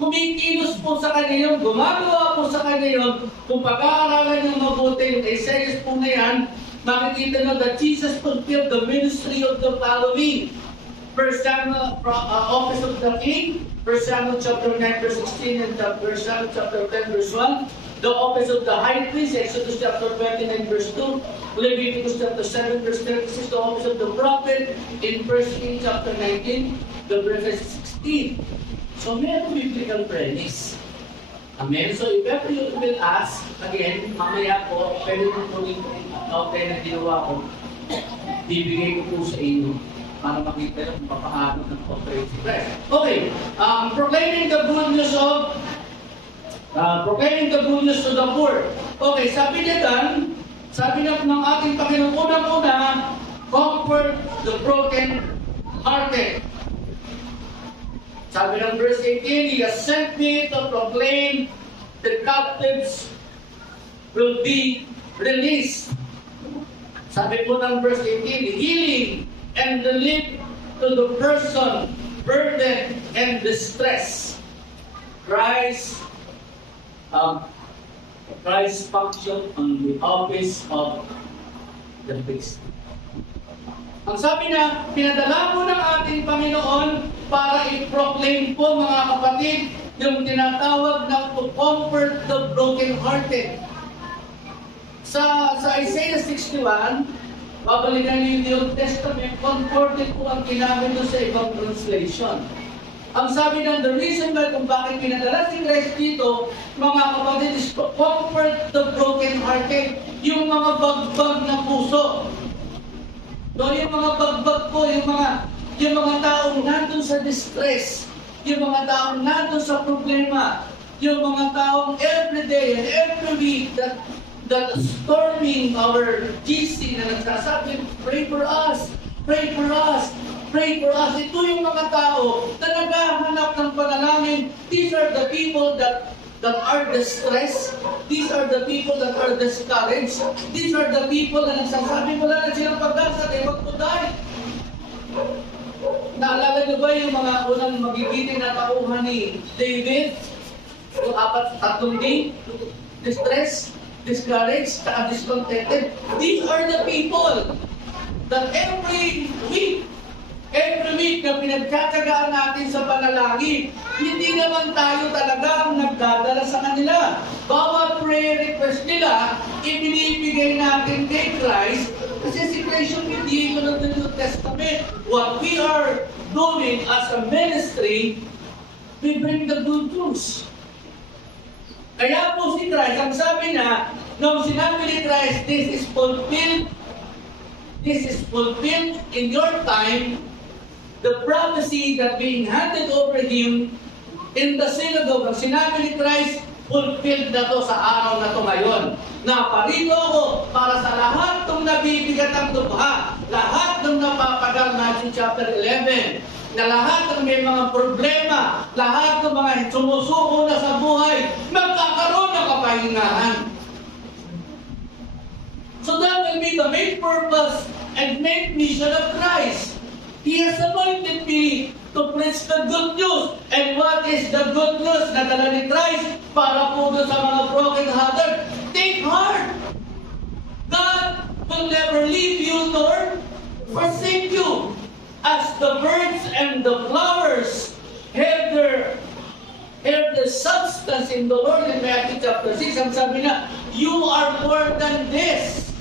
Kumikilos po sa kanya yun, gumagawa po sa kanya yun. Kung pag-aaralan yung mabuti, yung Isaiah po na yan, makikita na that Jesus fulfilled the ministry of the following. First Samuel, office of the king, First Samuel chapter 9 verse 16, and First Samuel chapter 10 verse 1. The office of the high priest, Exodus chapter 29 verse 2, Leviticus chapter 7 verse 36, the office of the prophet in 1 Kings chapter 19, the verse 16. So, meron biblical premise. Amen? So, if ever you will ask, again, mamaya po, pwede mo po okay na ginawa ko, bibigay ko po sa inyo para makita nyo kung paano nag-operate si Christ. Okay, proclaiming the good news to the poor. Okay, sabi niya ng ating Panginoon, unang-una, comfort the broken-hearted. Sabi ng verse 18, He has sent me to proclaim the captives will be released. Sabi po ng verse 18, healing and relief to the person burdened and distressed. Christ function on the office of the priest. Ang sabi na, pinadala po ng ating Panginoon para i-proclaim po mga kapatid yung tinatawag na to comfort the broken-hearted. Sa Isaiah 61, babalikan niyo yung Old Testament, comforted po ang ginamit doon sa ibang translation. Ang sabi ng the reason why kung bakit pinadala si Christ dito, mga kapatid, is to comfort the broken-hearted, yung mga bagbag na puso. So, yung mga bagbag po, yung mga taong nandun sa distress, yung mga taong nandun sa problema, yung mga taong every day and every week that storming our GC na nagsasabi, pray for us, pray for us, pray for us. Ito yung mga tao na naghahanap ng panalangin. These are the people that are distressed. These are the people that are discouraged. These are the people na nagsasabi, wala na silang pag-asa, they want to die. Naalala niyo ba yung mga unang magigiting na tauhan ni David? Yung tatlong day, distress, discouraged, discontented. These are the people that every week na pinagkatsagaan natin sa panalangin, hindi naman tayo talagang nagdadala sa kanila. Bawat prayer request nila, ibinibigay natin kay Christ kasi si Christ yung mediator ng the New Testament. What we are doing as a ministry, we bring the good news. Kaya po si Christ, ang sabi na, nung sinabi ni Christ, this is fulfilled in your time, the prophecy that being handed over him in the synagogue, ang sinabi ni Christ, fulfilled na to sa araw na to ngayon. Naparito ako para sa lahat ng nabibigat ang dubha, lahat ng napapagal, Matthew chapter 11, na lahat ng may mga problema, lahat ng mga sumusuko na sa buhay, magkakaroon ng kapahingahan. So that will be the main purpose and main mission of Christ. He has anointed me to preach the good news. And what is the good news na dala ni Christ para po doon sa mga broken-hearted? Take heart! God will never leave you nor forsake you. As the birds and the flowers have their substance in the Lord in Matthew chapter 6, ang sabi na, you are more than this.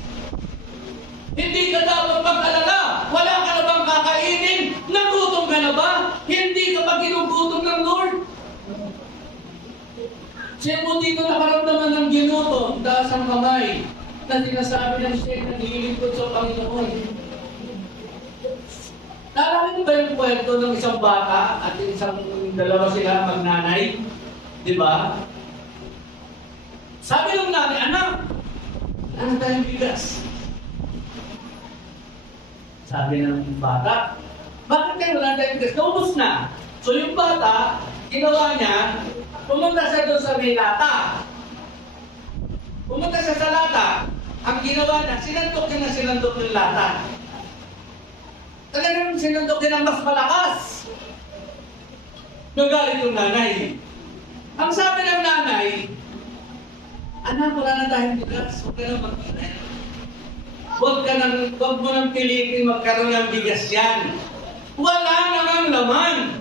Hindi ka dapat mag-alala. Wala ka na bang kakainin? Nagutom ka na ba? Hindi ka ba ginugutom ng Lord? Siya po dito nakaramdaman ng ginutom, taas ang kamay, na sinasabi ng siya naglilingkod sa Panginoon. Naalala niyo ba yung kwento ng isang bata at dalawa sila magnanay? Di ba? Sabi ng nanay, anak, ano tayong bigas? Sabi ng bata, bakit kayo wala tayong bigas? Naubos na. So yung bata, ginawa niya, pumunta siya doon sa may lata. Pumunta siya sa lata. Ang ginawa niya, sinandok yung lata. Talagang sinandok din ang mas malakas. Nagalit yung nanay. Ang sabi ng nanay, anak, wala na tayong bigas. Huwag ka na mag-inay. Huwag mo nang pilitin magkaroon ng bigas yan. Wala namang laman.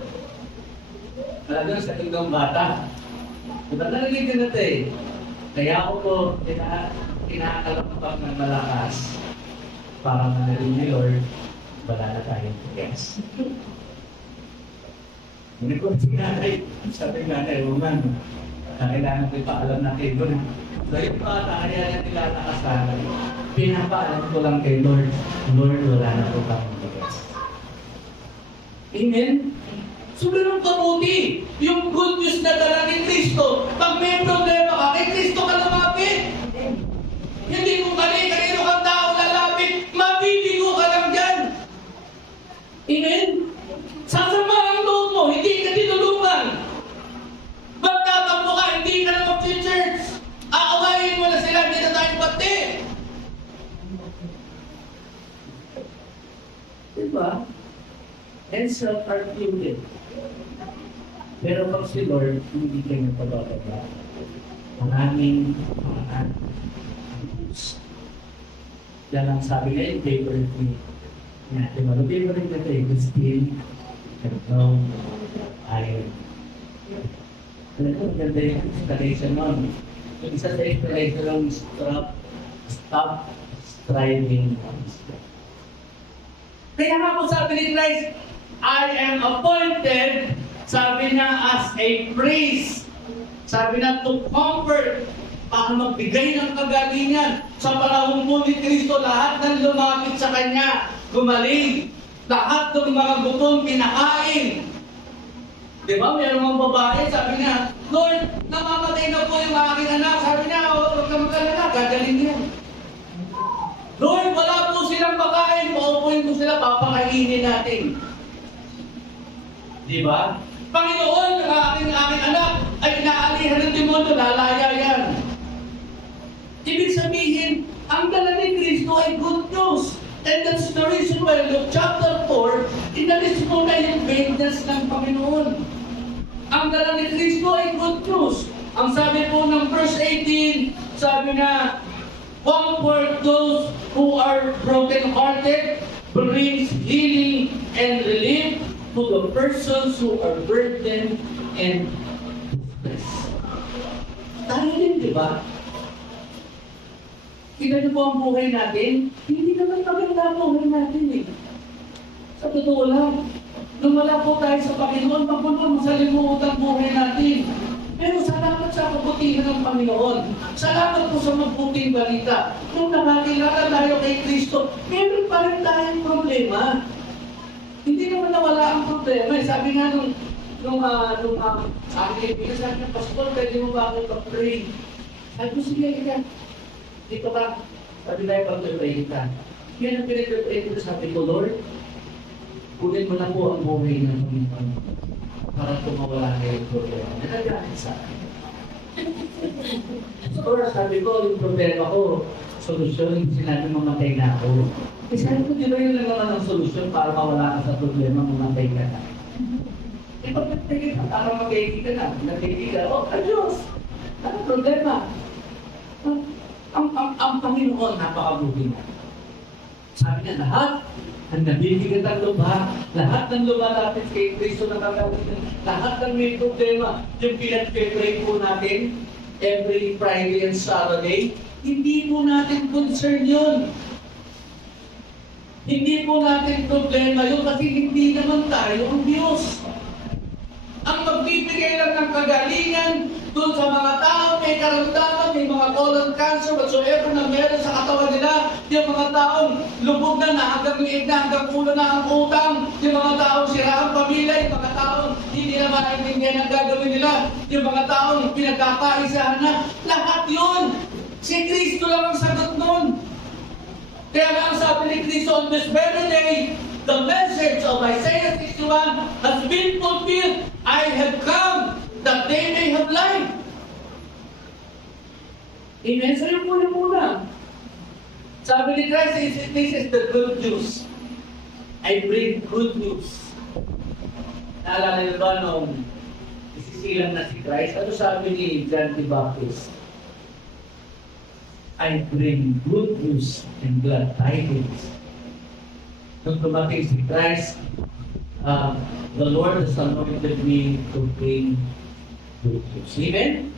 Talagang sa tinggang bata. Diba nalagay ka na ito eh. Kaya ako po, kinakalampag ng malakas para manarin ni Lord, wala na tayong bigas. Hindi ko sinanay. Sabi nanay, woman, kailangan ko ipaalam na kayo doon. So yung bata, kaya niya nilalakasan, pinapaalam ko lang kay Lord, Lord, wala na po kami bigas. Amen? So, ganun kabuti. Yung good news na dala ni Kristo, pag may problema ka, kay Kristo ka lumapit. Hindi kung kanino kang tao lalapit, mabibigo ka lang dyan. Amen? Sasama ang loob mo, hindi ka tinulungan. Magtatampo ka, hindi ka na mag-church. Aawayin mo na sila, hindi na tayo pati. Diba? And self-argument. Pero pag si Lord, hindi kayo napabababa. Maraming mga anak. Yan ang sabi niya yung favorite me. Yan, diba? The favorite na tayo, steel, no, iron. Alam ko, ganda yung explanation nun. Yung isa sa explanation ng stop striving. Kaya nga po sabi ni Christ, I am appointed, sabi niya, as a priest. Sabi na, to comfort, para magbigay ng kagalingan. Sa panahon po ni Kristo, lahat ng lumapit sa Kanya, gumaling. Lahat ng mga gutom, pinakain. Di ba? Meron mga babae, sabi niya, Lord, namamatay na po yung aking anak. Sabi niya, huwag ka mag-alala, gagaling yan. Lord, wala po silang pakain, paupuin mo sila, papakainin natin. Di ba? Panginoon, ang aking anak ay inaalihan ng demonyo, lalaya yan. Ibig sabihin, ang dala ni Kristo ay good news. And that's the reason why Luke chapter 4, inalis mo na yung vengeance ng Panginoon. Ang dala ni Kristo ay good news. Ang sabi po ng verse 18, sabi na, comfort those who are broken-hearted, brings healing and relief to the persons who are burdened and distressed. Tayo din, di ba? Tignan niyo po ang buhay natin, hindi naman maganda ang buhay natin eh. Sa totoo lang, nung wala po tayo sa Panginoon, magpunong sa limutan buhay natin. Pero salamat sa kabutihan ng Panginoon. Salamat po sa mabuting balita. Nung nakakilala tayo kay Kristo, meron pa rin tayong problema. Hindi naman nawala ang problema. Sabi nga nung aking kaibigan, sabi nga, Pastor, pwede mo ba ako pag-pray? Sabi ko, sige, ka. Dito ka. Sabi tayo pag-pray kita. Yan ang pinag-pray ko. Sabi ko, Lord, kunin mo na po ang buhay ng Panginoon para tumawala kayo yung problema. Nagagalit sa akin. So, sabi ko, yung problema ko, solusyon, sinabi mamatay na ako. Eh, sabi ko, di ba yun lang naman ang solusyon para mawala ka sa problema, mamatay ka na? Eh, pag nagtigil ka, para mag-ibig ka na, nagtigil ka, oh, adios! Ano problema? Ang Panginoon, napakabuti na. Sabi niya, lahat ang nabibigat ang lubha, lahat ng lumalapit kay Kristo na kagawitin, lahat ng may problema, yung pinag-pray po natin every Friday and Saturday, hindi po natin concern yun. Hindi po natin problema yun kasi hindi naman tayo ang Diyos. Ang magbibigay lang ng kagalingan doon sa mga tao, may karamdaman, may mga colon cancer, whatsoever na meron sa katawan nila, yung mga taong lubog na hanggang liig na, hanggang ulo na ang utang, yung mga taong sira ang pamilya, yung mga taong hindi na maintindihan ang gagawin nila, yung mga taong pinagkakaisahan na, lahat yun! Si Kristo lang ang sagot nun. Kaya nga ang sabi ni Kristo on this very day, the message of Isaiah 61 has been fulfilled. I have come that they may have life. Amen. So yung muna. Sabi ni Christ, this is the good news. I bring good news. Naalala niyo ba nung isisilang na si Christ? Ano sabi ni John the Baptist? I bring good news and glad tidings. Nung dumating si Christ, the Lord has anointed me to bring good news. Amen?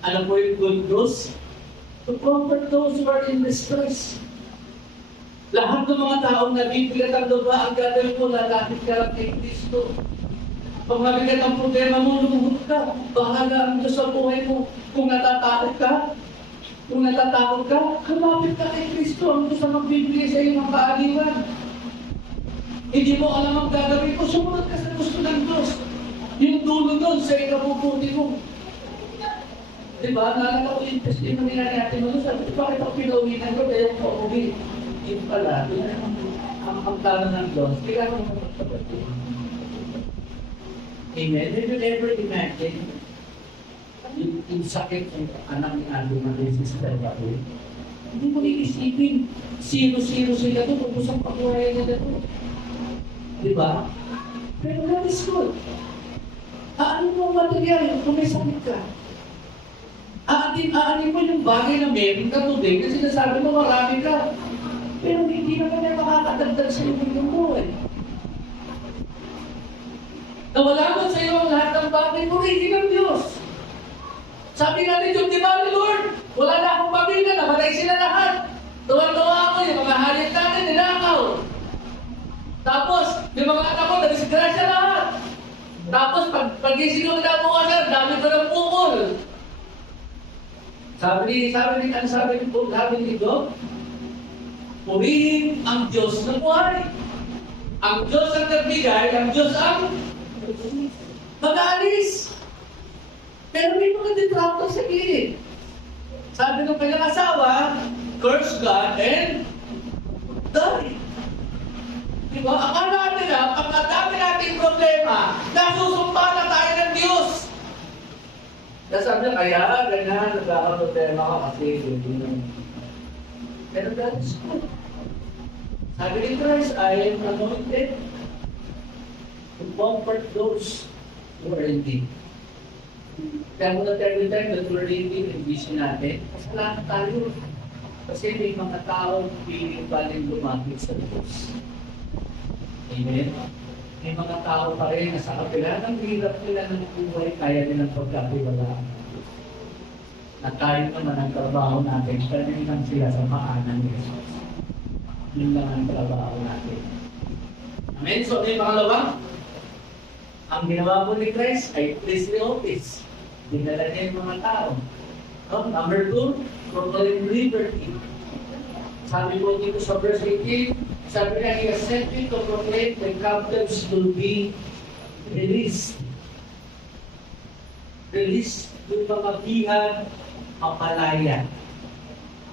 Ano po yung good news? To comfort those who are in distress. Lahat ng mga taong nabibigat ang lupa, ang gagawin mo, lalapit ka lang kay Kristo. Pag mabigat ang problema mo, lumuhod ka. Bahala ang Diyos sa buhay mo. Kung natatakot ka, lumapit ka kay Kristo. Ang Diyos ang magbibigay sa iyo ng kaaliwan. Hindi mo alam ang gagawin ko, sumunod ka sa gusto ng Diyos. Yung dulo nun sa ikabubuti mo. Diba? Naalala ko yung testimony na natin mo. Sabi ko, bakit ako pinauwi ng Lord? Ayaw ko umuwi. Yun pala, yun ang plano ng Diyos. Kaya ako magpapagpapagpapag. Amen? Have you ever imagine yung sakit ng anak ni Andrew na rin si Stella ko? Hindi mo iisipin. Sino-sino sila doon. Kung saan pakuwaya nila doon. Diba? Pero God is good. Ano mo material kung may sakit ka? Aanin mo yung bagay na meron ka today kasi sinasabi mo marami ka. Pero hindi naman may makakadagdag sa iyo mo eh. Nawala mo sa iyo ang lahat ng bagay mo, hindi ng Diyos. Sabi natin yung di ba ni Lord? Wala na akong pamilya, namatay sila lahat. Tuwa-tuwa ako, yung mga halit natin, nilakaw. Tapos, yung mga anak ko, nagdisgrasya lahat. Tapos, pag-gising ko kinabukasan, dami ko ng pukol. Sabi ni God, purihin ang Diyos ng buhay. Ang Diyos ang nagbigay, ang Diyos ang mag-aalis. Pero may mga detractor sa gilid. Sabi ng kanyang asawa, curse God and die. Diba? Akala nila, pag dami nating problema, nasusumpa na tayo ng Diyos. Sabi niya, kaya ganyan, nagkakaproblema ka kasi yun. Pero God is good. Sabi ni Christ, I am anointed to comfort those who are in need. Kaya muna every time that we're reading and vision natin, kasalanan tayo. Kasi may mga tao piling pa rin lumapit sa Diyos. Amen? May mga tao pa rin na sa kapila ng hirap nila ng buhay, kaya nilang pagkatiwalaan. Na tayo naman ang trabaho natin, kanin lang sila sa maanan ni Jesus. Yun lang ang trabaho natin. Amen? So, may pangalawa, ang ginawa po ni Christ ay priestly office. Dinala niya yung mga tao. Number 2, proclaim liberty. Sabi po dito sa verse 18, sabi niya, He has sent me to proclaim the captives will be released. Released yung mga bihan, mapalaya.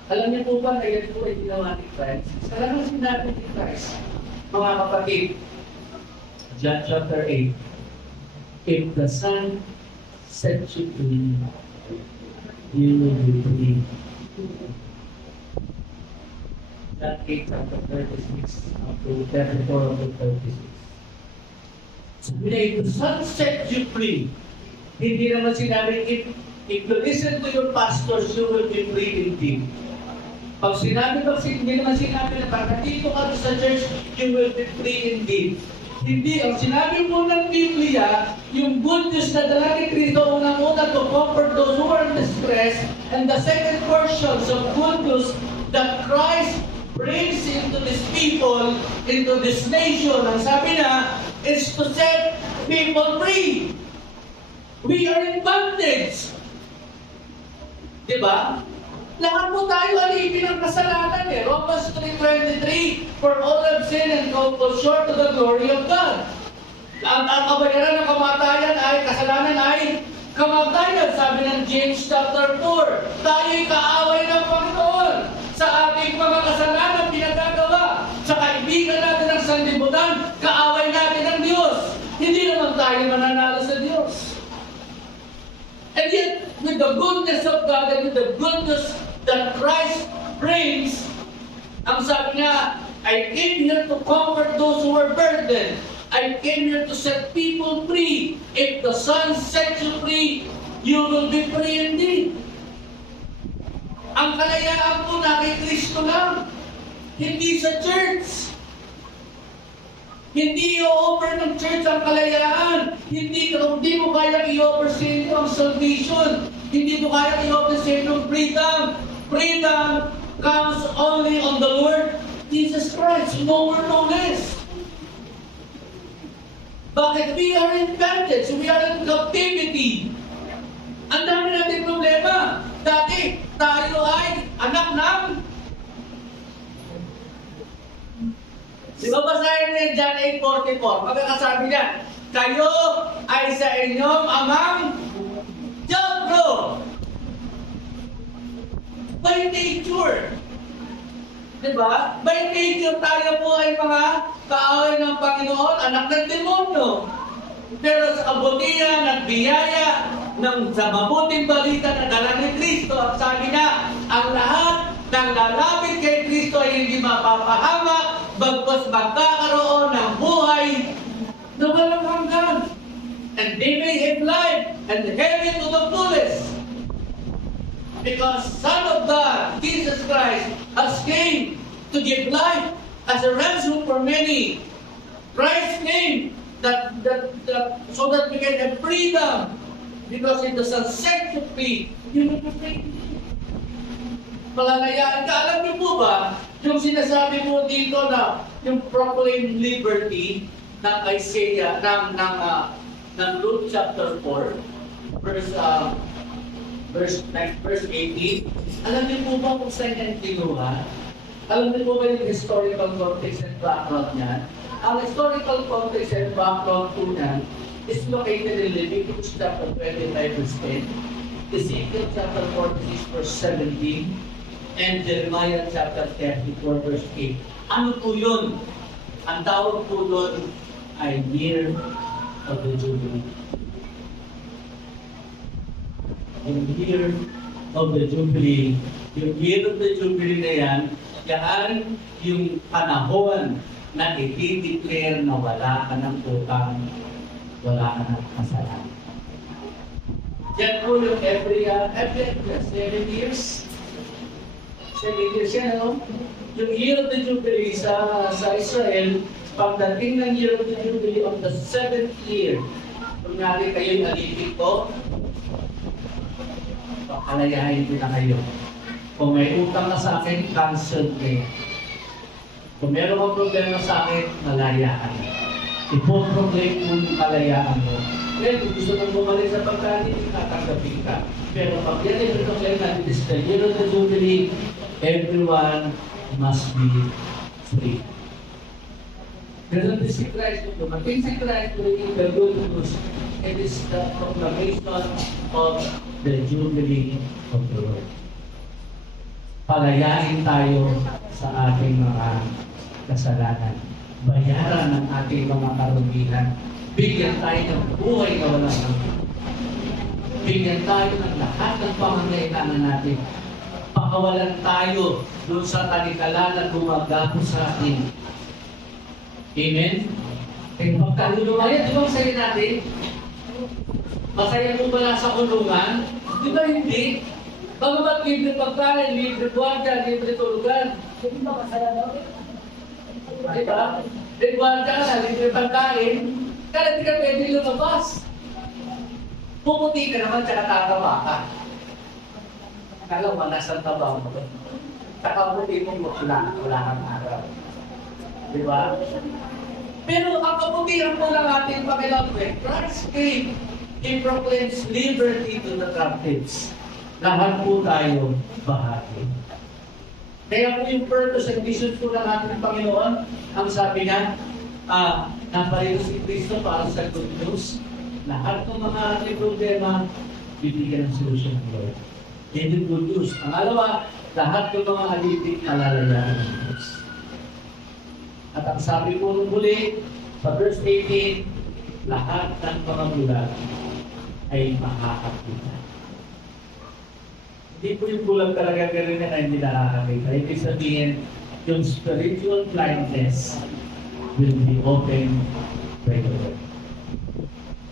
Alam niyo po ba na yan po ay ginawa ni Christ? Talagang sinabi ni Christ, mga kapatid, John chapter 8, if the Son sets you free, you will be free. John 8, chapter 36, up to 34 to 36. Sabi na, if the Son sets you free, hindi naman sinabi, if you listen to your pastors, you will be free indeed. Pag hindi naman sinabi na pag nandito ka sa church, you will be free indeed. Hindi, ang sinabi mo ng Biblia, yung good news na dala ni Cristo, unang-una to comfort those who are in distress, and the second portions of good news that Christ brings into these people, into this nation, ang sabi na, is to set people free. We are in bondage. Diba? Lahat po tayo alipin ng kasalanan eh. Romans 3:23, for all have sinned and come short of the glory of God. Ang kabayaran ng kamatayan ay, kasalanan ay kamatayan. Sabi ng James chapter 4, tayo'y kaaway ng Panginoon sa ating mga kasalanan pinagagawa. Sa kaibigan natin ng sanlibutan, kaaway natin ng Diyos. Hindi naman tayo mananalo sa Diyos. And yet, with the goodness of God and with the goodness that Christ brings, ang sabi niya, I came here to comfort those who are burdened. I came here to set people free. If the Son sets you free, you will be free indeed. Ang kalayaan po na kay Kristo lang, hindi sa church. Hindi i-offer ng church ang kalayaan. Hindi mo kayang i-offer sa inyo ang salvation. Hindi mo kayang i-offer sa inyo ang freedom. Freedom comes only on the Lord Jesus Christ. No more, no less. Bakit? We are in bondage. We are in captivity. Ang dami natin problema. Dati, tayo ay anak ng Di ba basahin niya John 8:44? Magkakasabi niya, kayo ay sa inyong amang Diyos. By nature. Diba? By nature, tayo po ay mga kaaway ng Panginoon, anak ng demonyo. Pero sa kabutihan at biyaya sa mabuting balita na dala ni Kristo, at sabi na, ang lahat ng lalapit kay Kristo ay hindi mapapahamak, bagkus magkakaroon ng buhay na walang hanggan. And they may have life and have it to the fullest. Because Son of God, Jesus Christ, has came to give life as a ransom for many. Christ came so that we can have freedom. Because it does not set you free, you will be free. Malalagyan ka. Alam niyo po ba, yung sinasabi mo dito na yung proclaim liberty ng Isaiah, ng Luke chapter 4, verse 18. Alam niyo po ba kung saan yan kinuha? Alam niyo po ba yung historical context and background niyan? Ang historical context and background po niyan is located in Leviticus chapter 25 verse 10, Ezekiel chapter 46 verse 17, and Jeremiah chapter 34 verse 8. Ano po yun? Ang tawag po doon ay Year of the Jubilee. Yung Year of the Jubilee, yung Year of the Jubilee na yan yung panahon na i-declare na wala ka ng utang, wala ka ng kasalanan. Yan po yung every 7 years. 7 years yan, ano? Yung Year of the Jubilee sa Israel, pagdating ng Year of the Jubilee on the 7th year, kung natin kayo'y alipin ko, pakalayahin ko na kayo. Kung may utang na sa akin, cancel kayo. Kung meron kang problema sa akin, malayaan. Ipoproclaim mo yung kalayaan mo. Kaya kung gusto mong bumalik sa pagkanin, tatanggapin ka. Pero pag yan ay proclaim natin, this is the Year of the Jubilee, everyone must be free. Ganun din si Christ, kung dumating si Christ, bringing the good news, it is the proclamation of the Jubilee of the Lord. Palayain tayo sa ating mga kasalanan. Bayaran ng ating mga karugihan. Bigyan tayo ng buhay na walang hanggan. Bigyan tayo ng lahat ng pangangailangan natin. Pakawalan tayo doon sa talikala na gumagapo sa atin. Amen? Eh, pagkalulungan yan, di ba masaya natin? Masaya mo ba nasa kulungan? Di ba hindi? Bagamat libre pagkain, libre buwan libre tulugan. Hindi ba masaya natin? Di ba? Libre buwan ka na, libre pagkain. Kaya hindi ka pwede lumabas. Pumuti ka naman, tsaka tatawa ka. Kala mo, nasa tabaw mo. Tsaka puti mo, wala kang araw. Di ba? Pero ang kabutihan po ng ating Panginoon, Christ came, He proclaims liberty to the captives. Lahat po tayo bahagi. Kaya po yung purpose and vision po ng ating Panginoon, ang sabi niya, naparito si Kristo para sa good news. Lahat ng mga ating problema, bibigyan ng solusyon ng Lord. Yan yung good news. Pangalawa, lahat ng mga alipin, malalayanan ng Diyos. At ang sabi po nung muli, sa verse 18, lahat ng mga bulag ay makakakita. Hindi po yung bulag talaga gano'n na hindi nakakakita. Ibig sabihin, yung spiritual blindness will be opened by the Lord.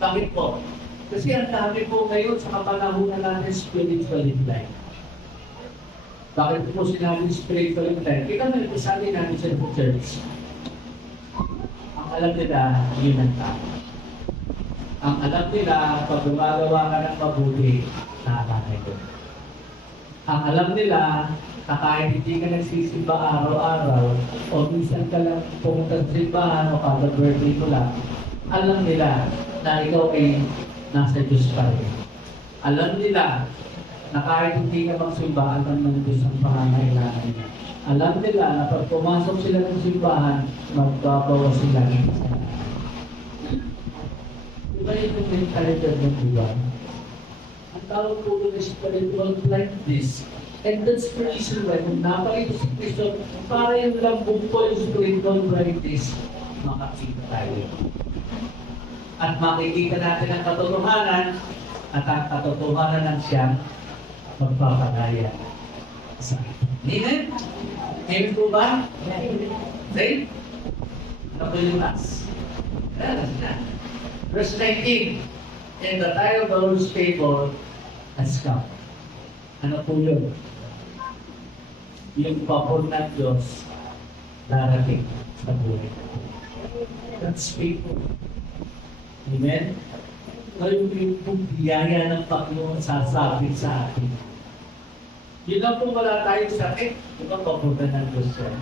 Bakit po? Kasi ang dami po ngayon sa kapanahunan natin spiritually blind. Bakit po sinabi spiritually blind? Ikaw na ito sabi natin sa church. Ang alam nila, yun ang tao. Ang alam nila, pag gumagawa ka ng mabuti, nakakakay ko. Ang alam nila, na kahit hindi ka nagsisimba araw-araw, o minsan ka lang pumunta sa simbahan o kada birthday mo lang, alam nila na ikaw ay nasa Diyos pa rin. Alam nila na kahit hindi ka magsimba, alam ng Diyos ang pangangailangan niya. alam nila na pag pumasok sila ng simbahan, magbabawas sila ng isa. Diba yung mentalidad ng iba? Ang tawag po doon is spiritual blindness. And that's the reason why kung napalito si Kristo, para yung lambong po yung spiritual blindness, makakita tayo. At makikita natin ang katotohanan, at ang katotohanan ng siyang magpapalaya sa atin. Amen? Amen po ba? Right? Ano po yung last? Verse 19, and the time of the Lord's favor has come. Ano po yun? Yung pabor ng Diyos darating sa buhay. That's favor. Amen? Ngayon yung biyaya ng Panginoon sasabit sa atin. Yun lang po wala tayong sakit, yun ang pabor ng Diyos yan.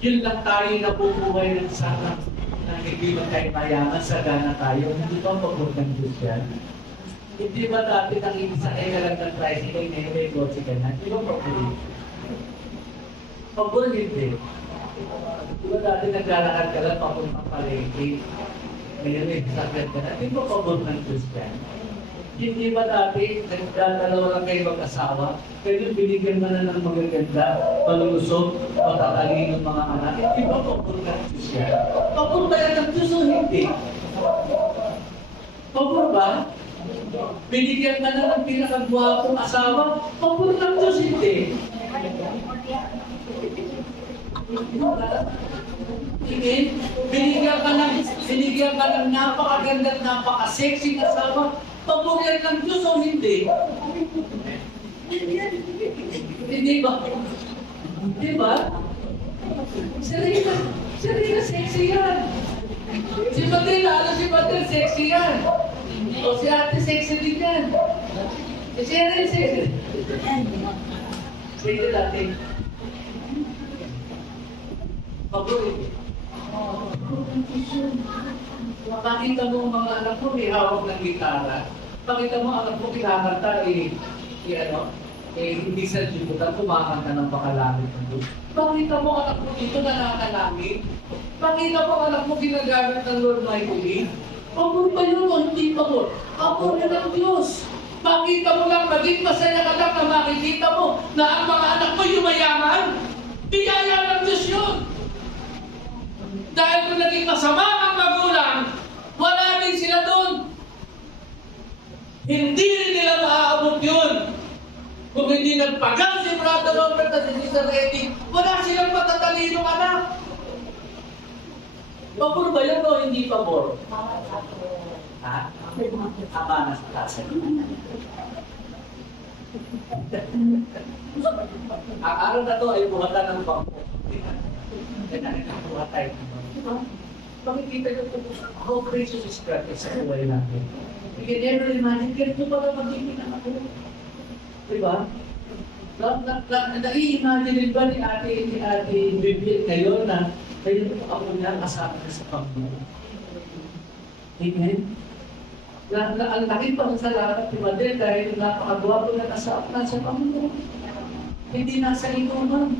Yun lang tayo nabubuhay ng sarap na hindi ba tayo mayaman, sagana tayo, hindi ba pabor ng Diyos yan? Hindi ba dati nang ibisakay ka lang ng tricycle, ngayon may kotse ka na? Hindi ba pabor? Pabor hindi. Di ba dati naglalakad ka lang papuntang palengke, ngayon may bisakyan ka na? Hindi ba pabor ng Diyos yan? Hindi ba dati nagdadalawa lang kayo mag-asawa, pero binigyan mo na ng magaganda, palusog, patatalino ng mga anak, hindi ba pabor ng Diyos yan? Pabor ba yan ng Diyos o hindi? Pabor ba? Binigyan ka na ng pinakagwapong asawa, pabor ng Diyos hindi. Amen? Binigyan ka ng napakaganda at napaka-sexy na asawa, pabor yan ng Diyos o hindi? Hindi ba? Hindi ba? Sarili sexy yan. Si Batil, lalo si Batil, sexy yan. O si Ate, sexy din yan. Si Cheryl, sexy. Sexy dati. Pabor eh. Makakita mo ang mga anak mo, may hawak ng gitara. Pakita mo ang anak mo, kinakanta hindi sa Diyutan, kumakanta ng pakalamit ng Diyos. Pakita mo ang anak mo dito na nakalamit. Pakita mo ang anak mo ginagamit ng Lord Mighty. Pabor pa yun o hindi pabor? Pabor na ng Diyos. Pakita mo lang, maging masaya ka lang na makikita mo na ang mga anak mo yumayaman. Biyaya ng Diyos yun. Dahil kung naging masama ang magulang, wala din sila doon. Hindi rin nila maaabot yun. Kung hindi nagpagal si Brother Robert at si Sister Eddie, wala silang matatalinong anak. Pabor ba yun o hindi pabor? Ha? Tama na sa klase. Ang araw na to ay buhatan ng bangko. Kaya nakakuha tayo. Makikita nyo po how precious is God sa buhay natin. We can never imagine, ganito pala magiging anak ko. Diba? Nai-imagine ba ni Ate Vivian ngayon na kayo ako niya kasama na sa Panginoon? Amen? Ang laki pang salamat ni Madel dahil napakagwapo na nasa Panginoon. Hindi nasa inuman.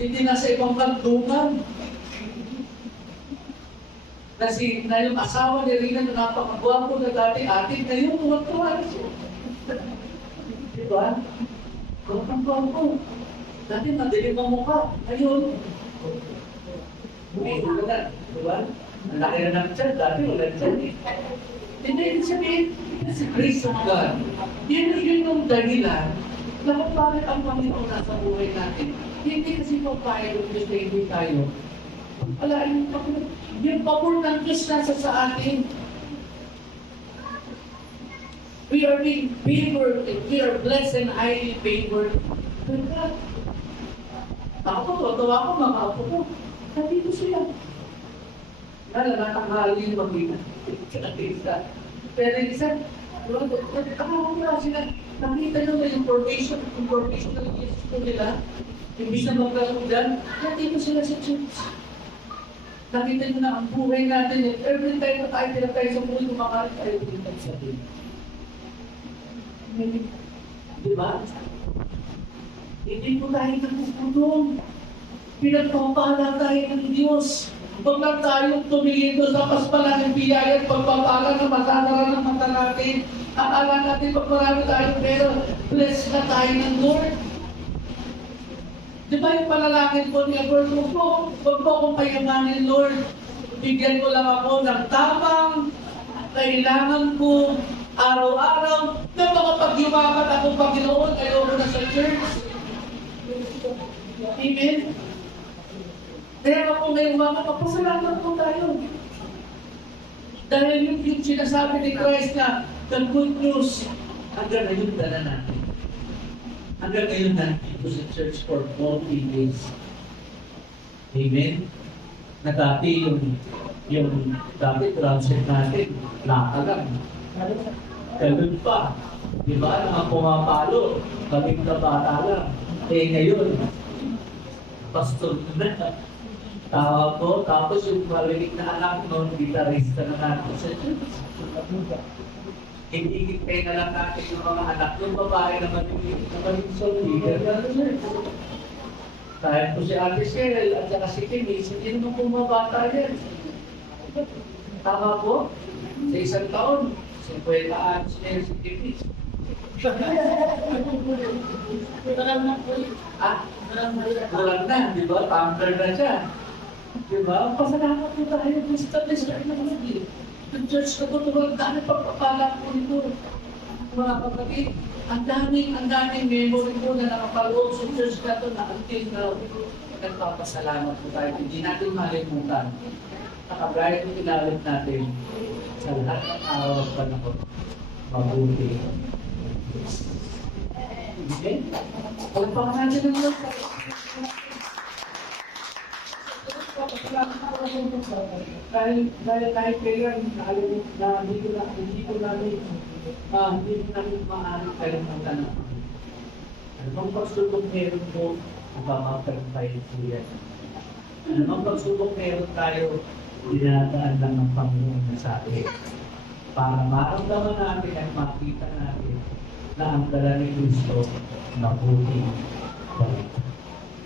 Hindi nasa ibang kantungan. Na yung asawa ni Rina na napakagwapo na dati atin, ngayon tuwag-tuwa siya. Diba? Ang gwapo. Dati madilim ang mukha. Ngayon, bumiho na. Diba? Ang laki na ng tiyan. Dati wala tiyan eh. Hindi sabihin, it's the grace of God. Yun yung dahilan. Lahat bakit ang Panginoon nasa buhay natin. Hindi kasi papayag ng Diyos na hindi tayo. Wala yung pabor ng Diyos nasa sa atin. We are being favored, we are blessed and highly favored. Ganda. Ako, tuwa ko, mga apo ko. Nandito sila. Natakangali yung mag-ina. Pero isa, nakakula sila. Nakita nyo na yung information na Jesus ko nila. Imbis na magkaroon dyan, nandito sila sa church. Nakita nyo na ang buhay natin. Every time na tayo tayo sa buhay, kumakalit tayo dito sa atin. Diba? Hindi po tayo nagpupulong. Pinagpapala tayo ng Diyos. Huwag lang tayong tumingin doon sa paspalan ng biyaya at pagpapala na matadara ng mata natin. Akala natin pag marami tayong pera, bless na tayo ng Lord. Di ba yung panalangin po ni Edward, huwag mo akong payamanin, Lord. Bigyan ko lang ako ng tamang kailangan ko araw-araw. Pero kapag yumaman ako, Panginoon, ayoko na sa church. Amen? Kaya po ngayon mga kapasalamat po tayo. Dahil yung sinasabi ni Christ na the good news, hanggang ngayon dala natin. Hanggang ngayon nandito sa church for 40 days. Amen? Na dati yung dati transit natin, laka lang. Ganun pa. Di ba? Mga pumapalo, kaming kabata lang. Ngayon, pastor na. Tawa ko, tapos yung maliit na anak noon, gitarista na natin sa church. Hindi na lang natin yung mga anak, yung babae naman yung soul leader na church. Kahit po si Ate Cheryl at saka si Denise, hindi naman pumabata yan. Tama po, sa isang taon, 50 anos na si Denise. Bulan na, di ba? Tumbler na siya. Di ba? Pasalamat po tayo. Gusto na naman. Yung church na po, ang dami pagpapala po nito. Mga kapatid, ang daming memory po na nakapaloob sa church na ito na until now. Nagpapasalamat po tayo. Hindi natin malimutan. Nakagaya po tinawid natin sa lahat ng araw at panahon. Mabuti. Okay? Pagpakan natin ng Lord. Dahil kahit kailan na hindi ko namin maaari kalimutan. Ano bang pagsubok meron po, magpapagkaroon tayo po yan. Ano bang pagsubok meron tayo, dinadaan lang ng Panginoon na sa atin. Para maramdaman natin at makita natin na ang dala ni Kristo na buti.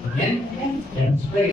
Amen? Let's pray.